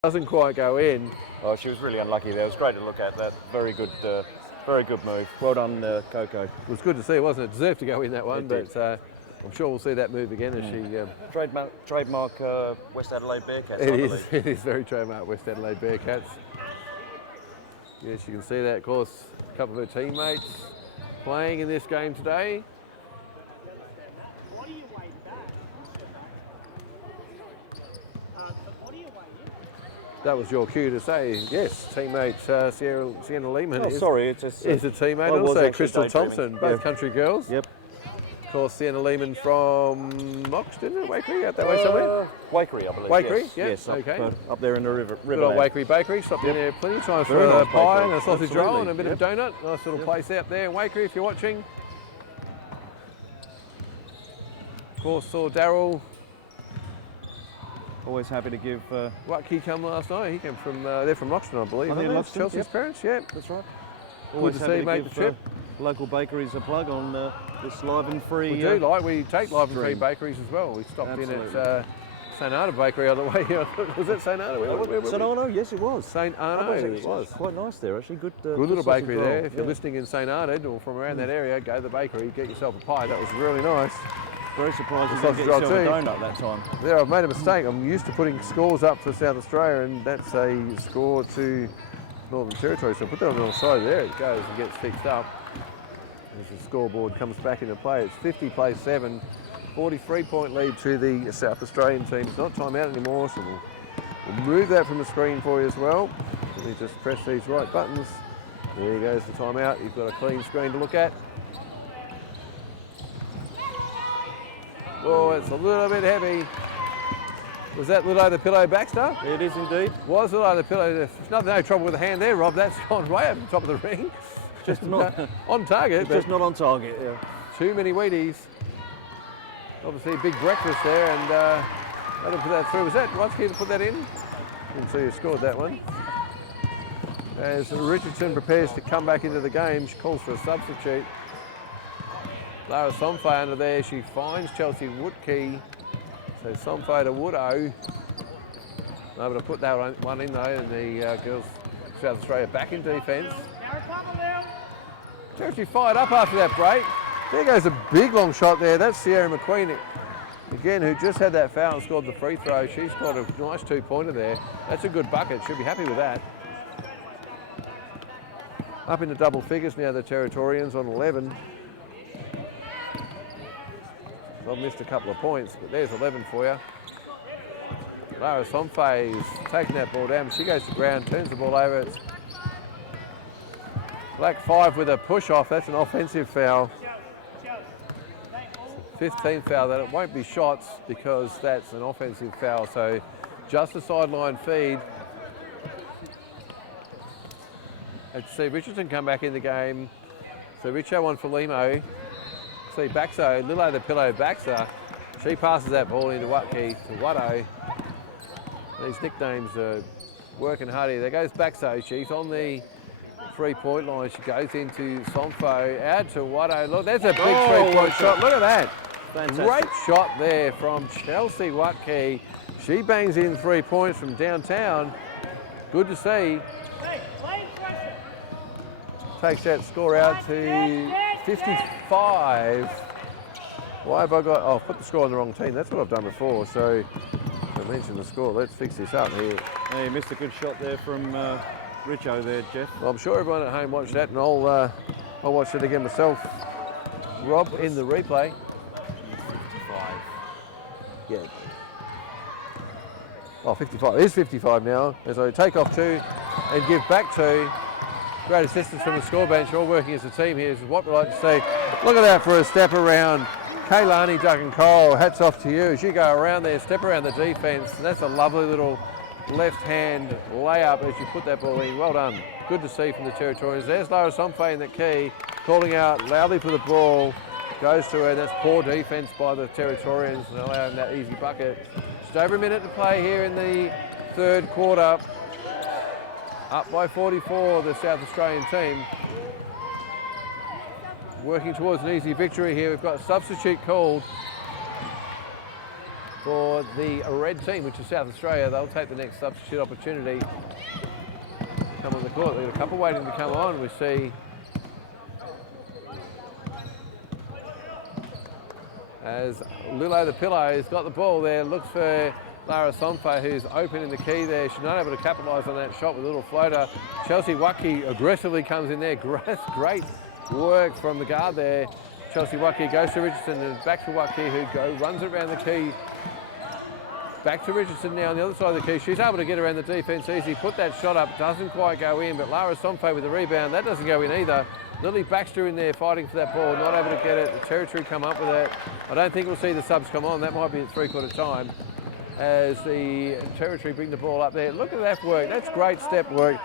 Doesn't quite go in. Oh, she was really unlucky there. It was great to look at. That very good move. Well done, Coco. It was good to see, wasn't it? Deserved to go in that one, but I'm sure we'll see that move again as she... Trademark West Adelaide Bearcats, It is. It is very trademark West Adelaide Bearcats. Yes, you can see that, of course, a couple of her teammates playing in this game today. That was your cue to say, yes, teammate Sienna Lehman is a teammate. I was also actually Crystal Thompson, both country girls. Yep. Of course, Sienna Lehman from Moxton, Waikerie, out that way somewhere? Waikerie, I believe. Waikerie, yes. yeah, Yes, okay. Up there in the river. Good old Waikerie Bakery, stopped in there plenty of times for Very a nice pie bakery. and a sausage Absolutely. roll and a bit of donut. Nice little place out there in Waikerie if you're watching. Of course, saw Daryl Always happy to give. Watkey come last night. He came from, they're from Loxton, I believe. I think That's Loxton, Chelsea's yep. parents, yeah. That's right. Good Always to happy see you make the give, trip. Local bakeries a plug on this live and free. We do we take live and free stream. bakeries as well. We stopped Absolutely. in at St Arno Bakery on the way here. Was it St Arno? Where were we? St Arno, yes it was. St Arno, it was. Quite nice there actually. Good Little sausage bakery roll. there. If you're listening in St Arno or from around that area, go to the bakery, get yourself a pie. That was really nice. Very surprised you Sausage didn't get yourself a roll too. donut that time. There, I've made a mistake. I'm used to putting scores up for South Australia, and that's a score to Northern Territory. So put that on the other side. There it goes and gets fixed up. As the scoreboard comes back into play, it's 50 plays 7, 43-point lead to the South Australian team. It's not time out anymore, so we'll move that from the screen for you as well. Let me just press these right buttons. There goes the timeout. You've got a clean screen to look at. Oh, it's a little bit heavy. Was that Lilo the Pillow Baxter? It is indeed. Was Lilo the Pillow? There's no trouble with the hand there, Rob. That's gone way up the top of the ring. Just not on target. just not on target. Yeah. Too many Wheaties. Obviously a big breakfast there, and that'll put that through. Was that Watsky to put that in? Didn't see who scored that one. As Richardson prepares to come back into the game, she calls for a substitute. Lara Somfay under there, she finds Chelsea Woodkey. So Somfay to Woodo. Able to put that one in though, and the girls South Australia back in defence. Chelsea fired up after that break. There goes a big long shot there. That's Sierra McQueen again, who just had that foul and scored the free throw. She's got a nice 2-pointer there. That's a good bucket. She'll be happy with that. Up into double figures now, the Territorians on 11. I've missed a couple of points, but there's 11 for you. Lara Somfay is taking that ball down. She goes to ground, turns the ball over. It's Black 5 with a push off. That's an offensive foul. 15th foul. That it won't be shots because that's an offensive foul. So just a sideline feed. Let's see Richardson come back in the game. So Richo one for Limo. See Baxo, Lilo the Pillow Baxter. She passes that ball into Watkey to Watto. These nicknames are working hard here. There goes Baxo. She's on the 3-point line. She goes into Somfo. Out to Watto. Look, there's a big 3-point shot. Look at that. Fantastic. Great shot there from Chelsea Watkey. She bangs in 3 points from downtown. Good to see. Takes that score out to 55. Why have I got... Oh, I've put the score on the wrong team. That's what I've done before. So I mentioned the score. Let's fix this up here. Hey, you missed a good shot there from Richo there, Jeff. Well, I'm sure everyone at home watched that, and I'll watch it again myself. Rob in the replay. 55. Yeah. Oh, 55. It is 55 now. As I take off 2 and give back 2. Great assistance from the score bench. All working as a team here is what we like to see. Look at that for a step around. Kaylani, Doug and Cole, hats off to you as you go around there, step around the defence. That's a lovely little left-hand layup as you put that ball in. Well done. Good to see from the Territorians. There's Lara Somfe in the key, calling out loudly for the ball. Goes to her, and that's poor defence by the Territorians and allowing that easy bucket. Just over a minute to play here in the third quarter. Up by 44, the South Australian team. Working towards an easy victory here. We've got a substitute called for the red team, which is South Australia. They'll take the next substitute opportunity. Come on the court. We've got a couple waiting to come on. We see as Lilo the Pillow has got the ball there, looks for Lara Somfe, who's open in the key there. She's not able to capitalise on that shot with a little floater. Chelsea Wacky aggressively comes in there. Great work from the guard there. Chelsea Wacky goes to Richardson and back to Wacky, who runs around the key. Back to Richardson now on the other side of the key. She's able to get around the defence easy. Put that shot up, doesn't quite go in, but Lara Somfe with the rebound. That doesn't go in either. Lily Baxter in there fighting for that ball, not able to get it. The Territory come up with it. I don't think we'll see the subs come on. That might be at three-quarter time as the Territory bring the ball up there. Look at that work. That's great step work.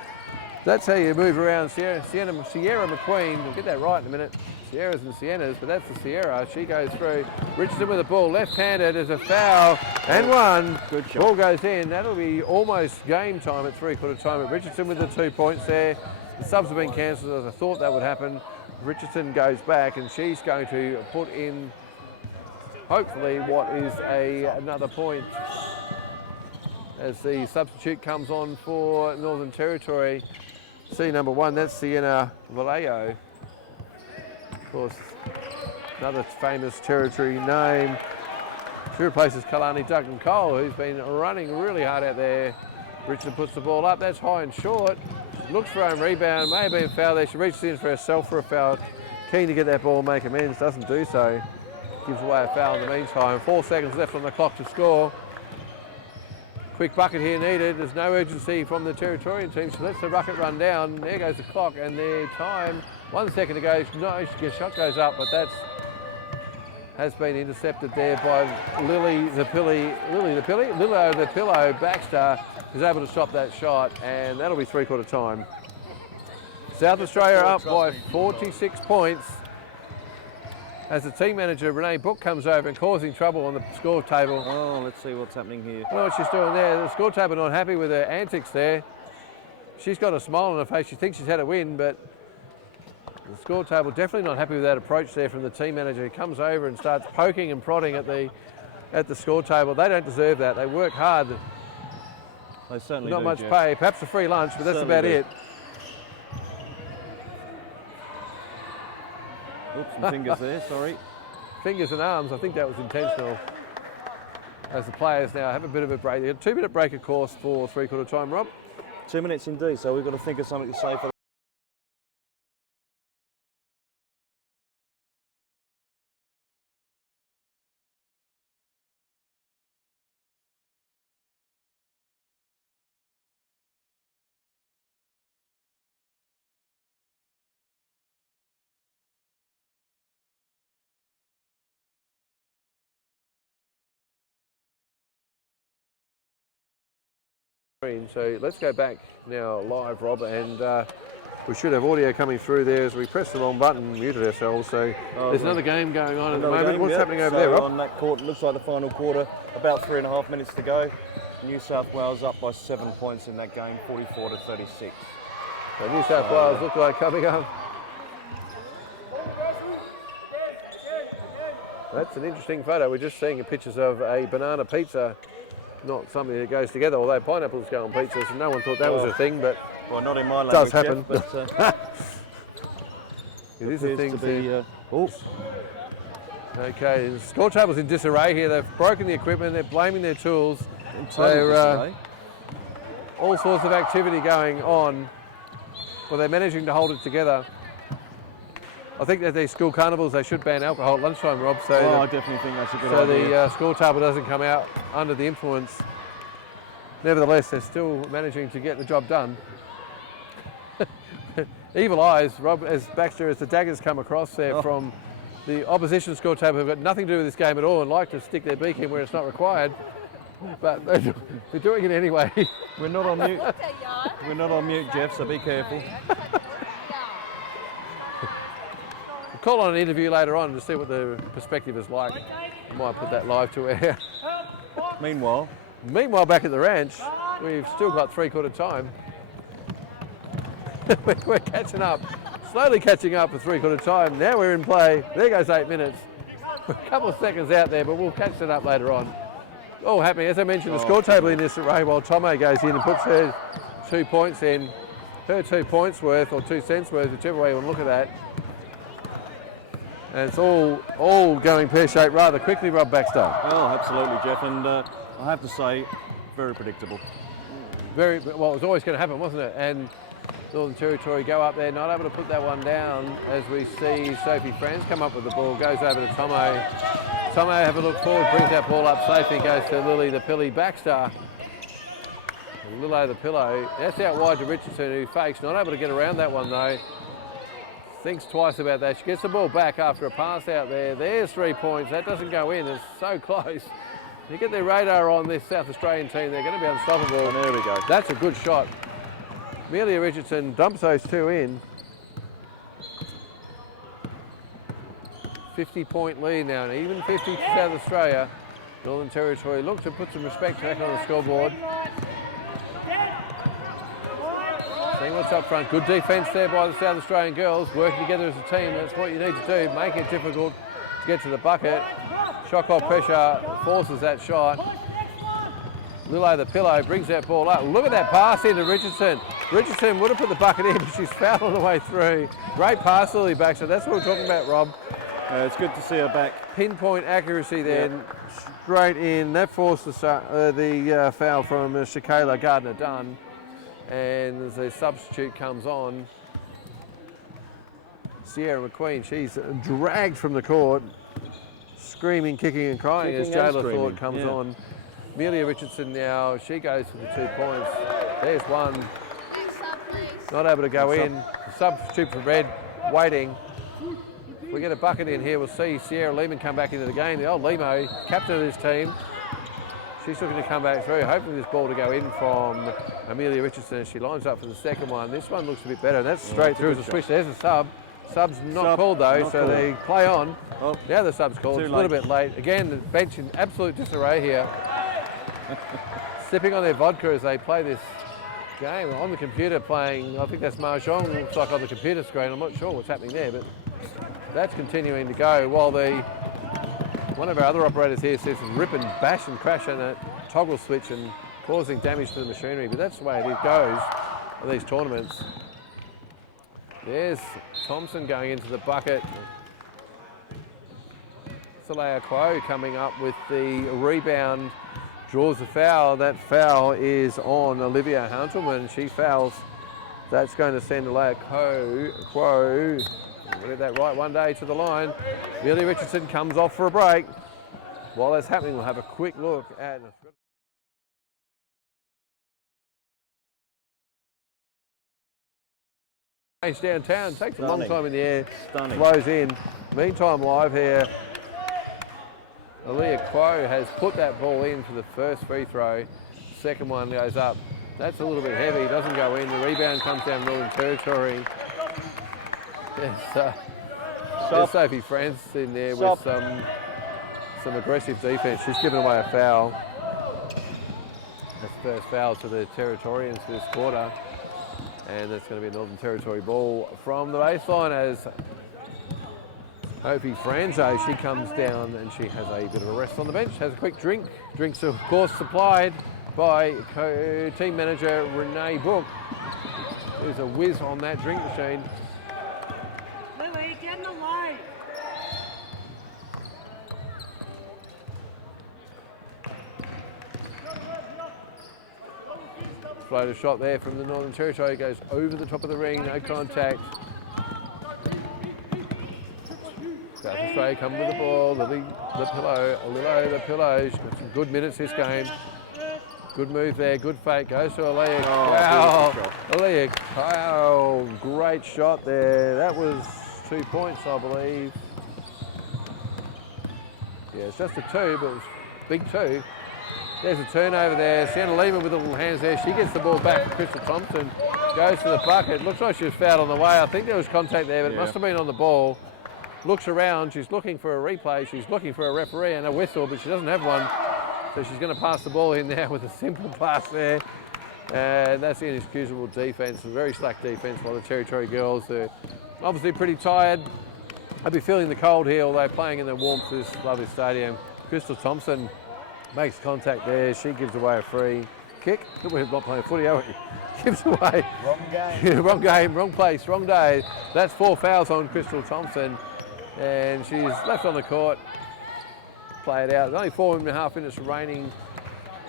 That's how you move around. Sierra McQueen, we'll get that right in a minute. Sierras and Siennas, but that's the Sierra. She goes through. Richardson with the ball, left-handed, as a foul, and one. Good shot. Ball goes in. That'll be almost game time at three-quarter time. But Richardson with the 2 points there. The subs have been cancelled, as I thought that would happen. Richardson goes back, and she's going to put in, hopefully, what is another point as the substitute comes on for Northern Territory. C number 1, that's Sienna Vallejo. Of course, another famous Territory name. She replaces Kalani Duncan Cole, who's been running really hard out there. Richardson puts the ball up, that's high and short. Looks for her own rebound, may have been fouled there. She reaches in for herself for a foul. Keen to get that ball and make amends, doesn't do so. Gives away a foul in the meantime. 4 seconds left on the clock to score. Quick bucket here needed. There's no urgency from the Territorian team. She lets the bucket run down. There goes the clock and their time. 1 second to go. No, shot goes up, but that's has been intercepted there by Lilo the Pillow Baxter, who's able to stop that shot, and that'll be three-quarter time. South Australia up by 46 points as the team manager, Renee Book, comes over and causing trouble on the score table. Oh, let's see what's happening here. I don't know what she's doing there. The score table not happy with her antics there. She's got a smile on her face. She thinks she's had a win, but the score table definitely not happy with that approach there from the team manager. He comes over and starts poking and prodding at the score table. They don't deserve that. They work hard. They certainly Not do, much Jeff. pay. Perhaps a free lunch, but that's Certainly about do. it. Oops, some fingers there, sorry. Fingers and arms, I think that was intentional. As the players now have a bit of a break. A 2-minute break, of course, for three-quarter time, Rob. 2 minutes indeed, so we've got to think of something to say for So let's go back now live, Rob, and we should have audio coming through there as we pressed the wrong button and muted ourselves. So there's another game going on at the moment. What's happening over there, Rob? On that court, it looks like the final quarter, about 3.5 minutes to go. New South Wales up by 7 points in that game, 44-36. So New South Wales look like coming up. That's an interesting photo. We're just seeing pictures of a banana pizza. Not something that goes together, although pineapples go on pizzas, and no one thought that was a thing, but well, not in my language, does happen. Jeff, but it is a thing to be. Oh, Okay, the score table's in disarray here. They've broken the equipment, they're blaming their tools. In total They're, disarray. all sorts of activity going on, but they're managing to hold it together. I think that these school carnivals, they should ban alcohol at lunchtime, Rob, so, Oh, I definitely think that's a good so idea. the score table doesn't come out under the influence. Nevertheless, they're still managing to get the job done. Evil eyes, Rob, as Baxter, as the daggers come across there from the opposition score table, who've got nothing to do with this game at all and like to stick their beak in where it's not required, but they're doing it anyway. We're not on mute. We're not on mute, Jeff, so be careful. We'll call on an interview later on to see what the perspective is like. I might put that live to air. Meanwhile, Back at the ranch, we've still got three-quarter time. We're catching up, slowly catching up for three-quarter time. Now we're in play. There goes 8 minutes. We're a couple of seconds out there, but we'll catch it up later on. All happening, as I mentioned, the score table in disarray while Tomo goes in and puts her 2 points in. Her 2 points worth, or 2 cents worth, whichever way you want to look at that. And it's all going pear-shaped rather quickly, Rob Baxter. oh, absolutely, Jeff, and I have to say, very predictable. Well, it was always going to happen, wasn't it? And Northern Territory go up there, not able to put that one down, as we see Sophie Franz come up with the ball, goes over to Tomo. Tomo have a look forward, brings that ball up safely, goes to Lily the Pilly Baxter. Lilo the Pillow, that's out wide to Richardson, who fakes, not able to get around that one though. Thinks twice about that. She gets the ball back after a pass out there. There's 3 points. That doesn't go in. It's so close. You get their radar on this South Australian team, they're going to be unstoppable. And there we go. That's a good shot. Amelia Richardson dumps those 2 in. 50-point lead now, and even 50 to South Australia. Northern Territory look to put some respect back on the scoreboard. Seeing what's up front. Good defence there by the South Australian girls, working together as a team. That's what you need to do. Make it difficult to get to the bucket. Shot clock pressure forces that shot. Lilo the Pillow brings that ball up. Look at that pass into Richardson. Richardson would have put the bucket in, but she's fouled on the way through. Great pass, Lily Baxter. That's what we're talking about, Rob. It's good to see her back. Pinpoint accuracy then, straight in. That forced the foul from Shakayla Gardner-Dunn. And as a substitute comes on, Sierra McQueen, she's dragged from the court, screaming, kicking and crying as Jayla Thorpe comes on. Amelia Richardson now, she goes for the 2 points. There's one, not able to go in. Substitute for Red, waiting. If we get a bucket in here, we'll see Sierra Lehman come back into the game. The old Lemo, captain of this team. She's looking to come back through, hoping this ball to go in from Amelia Richardson as she lines up for the second one. This one looks a bit better, and that's straight through as a switch. There's a sub. Sub's not called though, so they play on. Oh, now the sub's called. It's a little bit late. Again, the bench in absolute disarray here. Sipping on their vodka as they play this game. On the computer playing, I think that's Mahjong, looks like on the computer screen. I'm not sure what's happening there, but that's continuing to go while one of our other operators here says rip and bash and crash on that toggle switch and causing damage to the machinery, but that's the way it goes in these tournaments. There's Thompson going into the bucket. Salaya Quo coming up with the rebound, draws the foul. That foul is on Olivia Huntelman. She fouls. That's going to send Alea Quo, we'll get that right one day, to the line. Amelia Richardson comes off for a break. While that's happening, we'll have a quick look at downtown. Takes a long time in the air. Flows in. Meantime, live here, Alea Quo has put that ball in for the first free throw. Second one goes up. That's a little bit heavy, doesn't go in. The rebound comes down Northern Territory. There's Sophie Franz in there with some aggressive defence. She's given away a foul. That's the first foul to the Territorians for this quarter. And that's going to be a Northern Territory ball from the baseline as Sophie Franz, she comes down and she has a bit of a rest on the bench, has a quick drink. Drinks, of course, supplied by team manager Renee Book, who's a whiz on that drink machine. Lily, get in the line. floater shot there from the Northern Territory. Goes over the top of the ring, no contact. South Australia come with the ball. Lily, the pillow. Lilo, the pillow. She's got some good minutes this game. Good move there, good fake. Goes to Alea. Wow. Alea Kyle, great shot there. That was 2 points, I believe. Yeah, it's just a 2, but it was a big 2. There's a turnover there. Sienna Lima with the little hands there. She gets the ball back to Crystal Thompson. Goes to the bucket. Looks like she was fouled on the way. I think there was contact there, but it must have been on the ball. Looks around. She's looking for a replay. She's looking for a referee and a whistle, but she doesn't have one. So she's going to pass the ball in now with a simple pass there. And that's the inexcusable defence. A very slack defence by the Territory girls. They're obviously pretty tired. I'll be feeling the cold here, although playing in the warmth of this lovely stadium. Crystal Thompson makes contact there. She gives away a free kick. We're not playing footy, are we? Gives away. Wrong game. Wrong game, wrong place, wrong day. That's 4 fouls on Crystal Thompson. And she's left on the court. Play it out. There's only 4.5 minutes remaining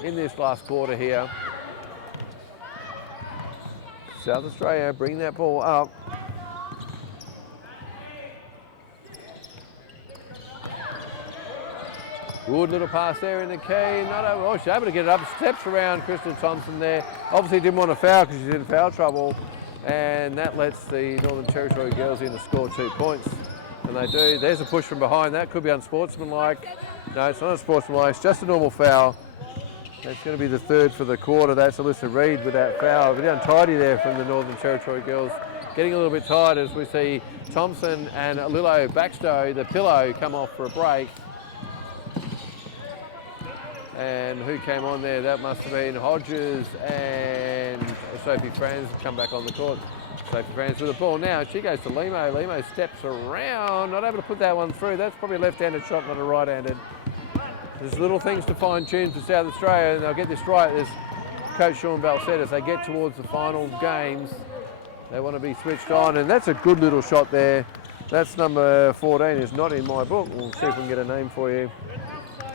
in this last quarter here. South Australia bring that ball up. Good little pass there in the key. Not over. Oh, she's able to get it up. Steps around Crystal Thompson there. Obviously didn't want to foul because she's in foul trouble. And that lets the Northern Territory girls in to score 2 points. And they do. There's a push from behind. That could be unsportsmanlike. No, it's not unsportsmanlike. It's just a normal foul. That's going to be the 3rd for the quarter. That's Alyssa Reid with that foul. A bit untidy there from the Northern Territory girls. Getting a little bit tired as we see Thompson and Lilo Baxter, the pillow, come off for a break. And who came on there? That must have been Hodges and Sophie Franz come back on the court. Sophie Franz with the ball now. She goes to Limo. Limo steps around, not able to put that one through. That's probably a left-handed shot, not a right-handed. There's little things to fine-tune for South Australia, and they'll get this right, as Coach Sean Bell said, as they get towards the final games. They want to be switched on, and that's a good little shot there. That's number 14, is not in my book. We'll see if we can get a name for you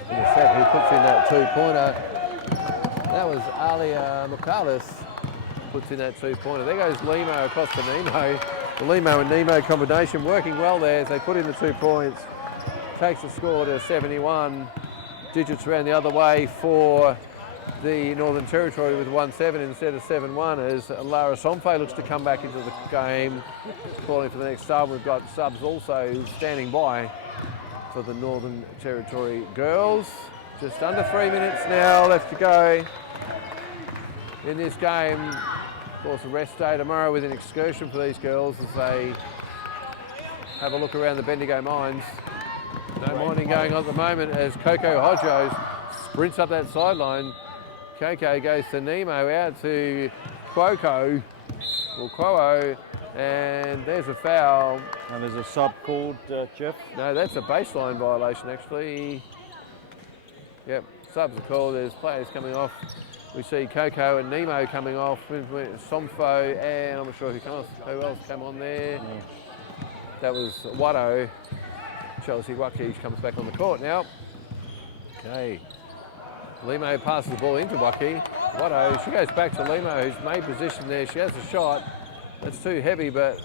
in a sec, who puts in that 2-pointer. That was Alia Michalis. Puts in that 2-pointer. There goes Limo across to Nemo. The Limo and Nemo combination working well there as they put in the 2 points. Takes the score to 71. Digits around the other way for the Northern Territory with 1-7 instead of 7-1 as Lara Somfe looks to come back into the game. Calling for the next sub. We've got subs also standing by for the Northern Territory girls. Just under 3 minutes now left to go in this game. Of course, a rest day tomorrow with an excursion for these girls as they have a look around the Bendigo mines. No mining going on at the moment as Coco Hodgos sprints up that sideline. Coco goes to Nemo, out to Quoko, or Quo, and there's a foul. And there's a sub called, Jeff. No, that's a baseline violation actually. Yep, subs are called. There's players coming off. We see Coco and Nemo coming off, Somfo, and I'm not sure who else came on there. Yeah. That was Watto. Chelsea Watkins comes back on the court now. Okay. Limo passes the ball into Waki. Watto, she goes back to Limo, who's made position there. She has a shot. That's too heavy, but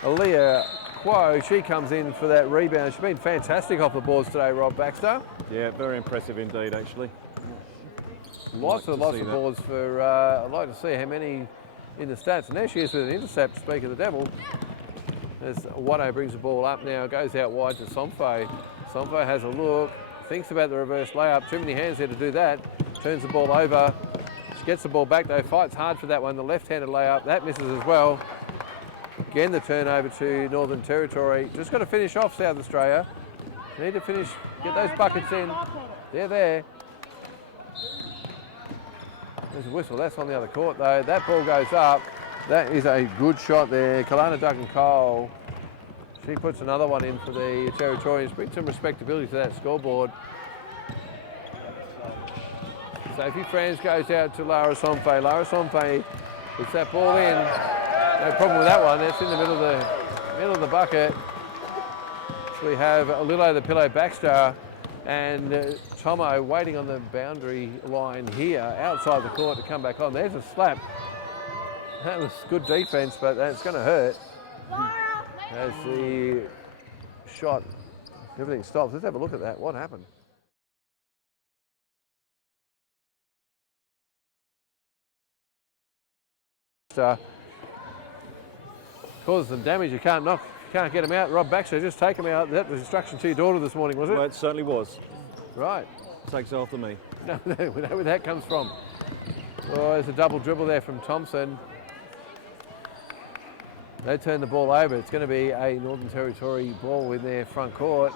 Aaliyah Quo, she comes in for that rebound. She's been fantastic off the boards today, Rob Baxter. Yeah, very impressive indeed, actually. Lots of boards for, I'd like to see how many in the stats. And there she is with an intercept, speak of the devil. As Watto brings the ball up now, goes out wide to Somfo. Somfo has a look, thinks about the reverse layup. Too many hands there to do that. Turns the ball over. She gets the ball back though, fights hard for that one. The left-handed layup, that misses as well. Again, the turnover to Northern Territory. Just got to finish off South Australia. Need to finish, get those buckets in. They're there. There's a whistle, that's on the other court though. That ball goes up. That is a good shot there. Kalana Duggan-Cole. She puts another one in for the Territorians. Brings some respectability to that scoreboard. Sophie Franz goes out to Lara Somfe. Lara Somfe puts that ball in. No problem with that one. That's in the middle of the bucket. So we have Lilo the Pillow Baxter And Tomo waiting on the boundary line here outside the court to come back on. There's a slap. That was good defence, but that's going to hurt. As the shot, everything stops. Let's have a look at that. What happened? Causes some damage. You can't get them out. Rob Baxter, just take them out. That was instruction to your daughter this morning, was it? Well, it certainly was. Right. Takes after me. No, we know where that comes from. Oh, there's a double dribble there from Thompson. They turn the ball over. It's going to be a Northern Territory ball in their front court.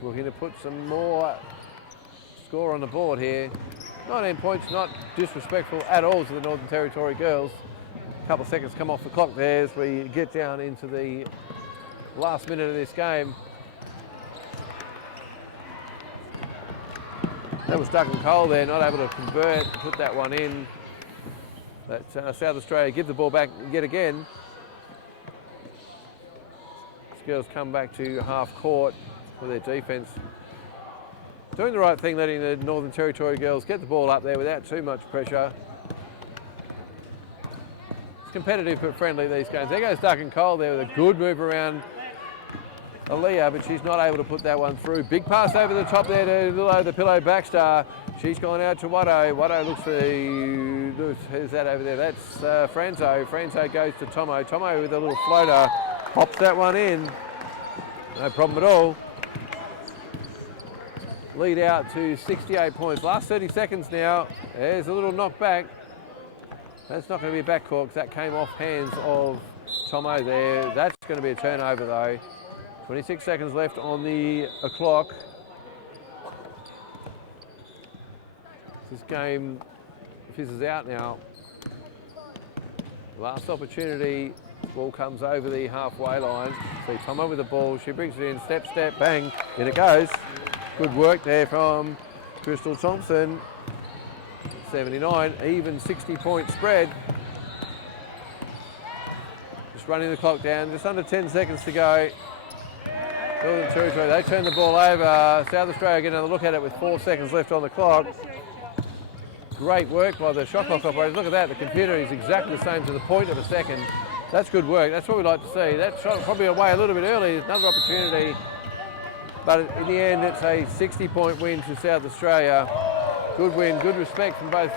Looking to put some more score on the board here. 19 points, not disrespectful at all to the Northern Territory girls. A couple of seconds come off the clock there as we get down into the last minute of this game. That was Duncan Cole there, not able to convert, put that one in. But South Australia give the ball back yet again. These girls come back to half court for their defence. Doing the right thing, letting the Northern Territory girls get the ball up there without too much pressure. It's competitive but friendly, these games. There goes Duncan Cole there with a good move around Aaliyah, but she's not able to put that one through. Big pass over the top there to Lilo the Pillow Baxter. She's gone out to Watto. Watto looks for who's that over there? That's Franzo. Franzo goes to Tomo. Tomo with a little floater pops that one in. No problem at all. Lead out to 68 points. Last 30 seconds now. There's a little knock back. That's not going to be a backcourt because that came off hands of Tomo there. That's going to be a turnover though. 26 seconds left on the clock. This game fizzes out now. Last opportunity. Ball comes over the halfway line. See Tomo with the ball. She brings it in. Step, step, bang. In it goes. Good work there from Crystal Thompson. 79, even 60-point spread. Just running the clock down. Just under 10 seconds to go. Northern Territory, they turn the ball over. South Australia getting another look at it with 4 seconds left on the clock. Great work by the shot clock operators. Look at that, the computer is exactly the same to the point of a second. That's good work, that's what we like to see. That shot probably away a little bit early, another opportunity. But in the end, it's a 60-point win to South Australia. Good win, good respect from both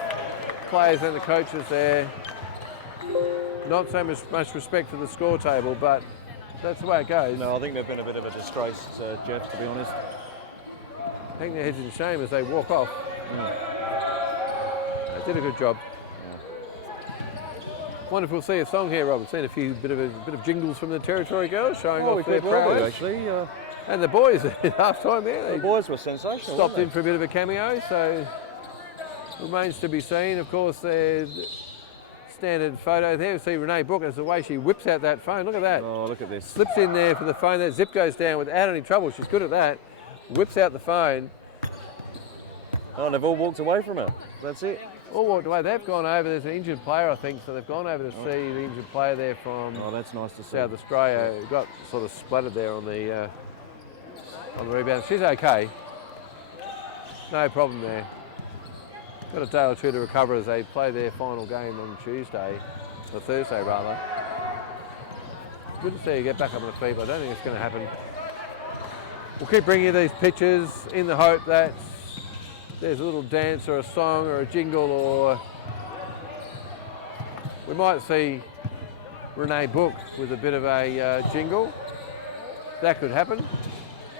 players and the coaches there. Not so much respect for the score table, but that's the way it goes. No, I think they've been a bit of a disgrace, Jeff, to be honest. Hang their heads in shame as they walk off. They did a good job. Wonderful to see a song here, Rob. I've seen a bit of jingles from the Territory girls showing off their prowess. Actually. And the boys at half time there. The boys were sensational. Stopped in for a bit of a cameo, so remains to be seen. Of course, there's standard photo there. You see Renee Brooke as the way she whips out that phone. Look at that. Oh, look at this. Slips in there for the phone. That zip goes down without any trouble. She's good at that. Whips out the phone. Oh, they've all walked away from her. That's it. All walked away. They've gone over. There's an injured player, I think, so they've gone over to see the injured player there from that's nice to see. South Australia. Got sort of splattered there on the rebound. She's okay. No problem there. Got a day or two to recover as they play their final game on Tuesday, or Thursday rather. Good to see you get back up on the feet, but I don't think it's going to happen. We'll keep bringing you these pictures in the hope that there's a little dance or a song or a jingle, or we might see Renee Book with a bit of a jingle. That could happen.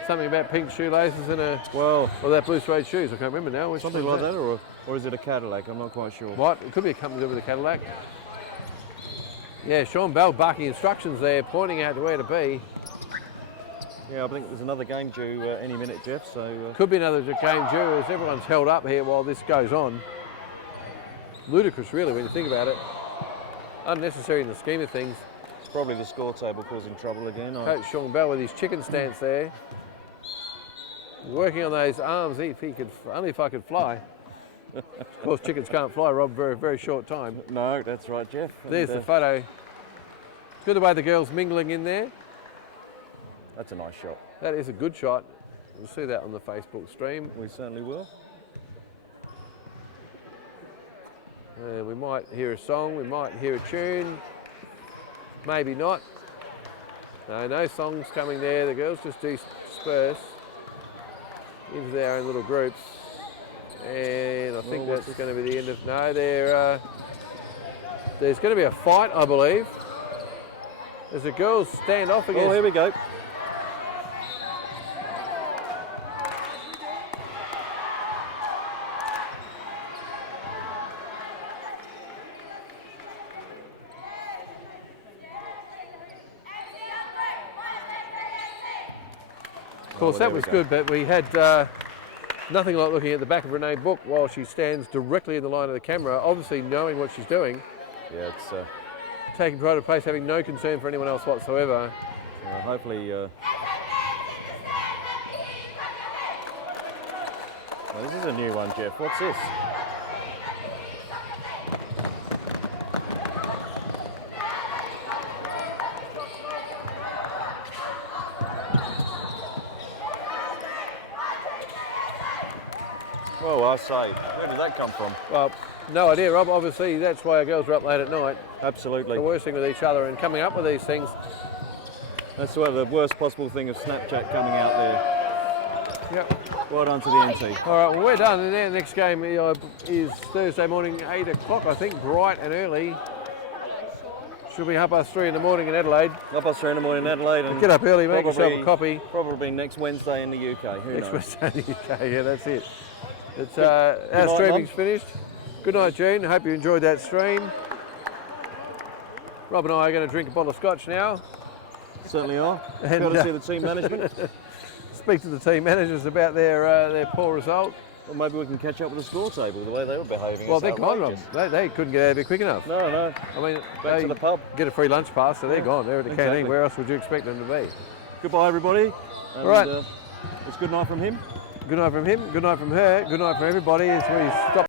Something about pink shoelaces and or that blue suede shoes. I can't remember now. Which something like that, or is it a Cadillac? I'm not quite sure. What? It could be something to do with a Cadillac. Yeah, Sean Bell barking instructions there, pointing out to where to be. Yeah, I think there's another game due any minute, Jeff. So could be another game due as everyone's held up here while this goes on. Ludicrous, really, when you think about it. Unnecessary in the scheme of things. It's probably the score table causing trouble again. Coach Sean Bell with his chicken stance there. Working on those arms, if he could, only if I could fly. Of course, chickens can't fly, Rob, very, very short time. No, that's right, Jeff. There's the photo. Good the way the girls mingling in there. That's a nice shot. That is a good shot. We'll see that on the Facebook stream. We certainly will. We might hear a song, we might hear a tune, maybe not. No songs coming there. The girls just disperse into their own little groups. And I think that's going to be the end of... No, there's going to be a fight, I believe. As the girls stand off against... Oh, here we go. Of course, that was good, but we had nothing like looking at the back of Renee Book while she stands directly in the line of the camera, obviously knowing what she's doing. Yeah, it's taking pride of place, having no concern for anyone else whatsoever. hopefully. Well, this is a new one, Jeff. What's this? Well, I say, where did that come from? Well, no idea, Rob. Obviously, that's why our girls are up late at night, Absolutely. conversing with each other and coming up with these things. That's the worst possible thing of Snapchat coming out there. Yep. Well done to the NT. All right, well, we're done. And the next game is Thursday morning, 8 o'clock, I think, bright and early. Should be 3:30 in the morning in Adelaide. 3:30 in the morning in Adelaide. And Get up early, make yourself a copy. Probably next Wednesday in the UK. Who Next knows? Wednesday in the UK, yeah, that's it. It's, our night, streaming's Mum. finished. Good night, June. Hope you enjoyed that stream. Rob and I are going to drink a bottle of scotch now. Certainly are. And, Courtesy of the team management. Speak to the team managers about their poor result. Or maybe we can catch up with the score table, the way they were behaving. Well, It's they're gone, Rob. outrageous. They couldn't get out of here quick enough. No. I mean, Back they to the pub. get a free lunch pass, so they're gone. They're at the Exactly. canteen. Where else would you expect them to be? Goodbye, everybody. And, right. It's good night from him. Good night from him. Good night from her. Good night from everybody as we stop.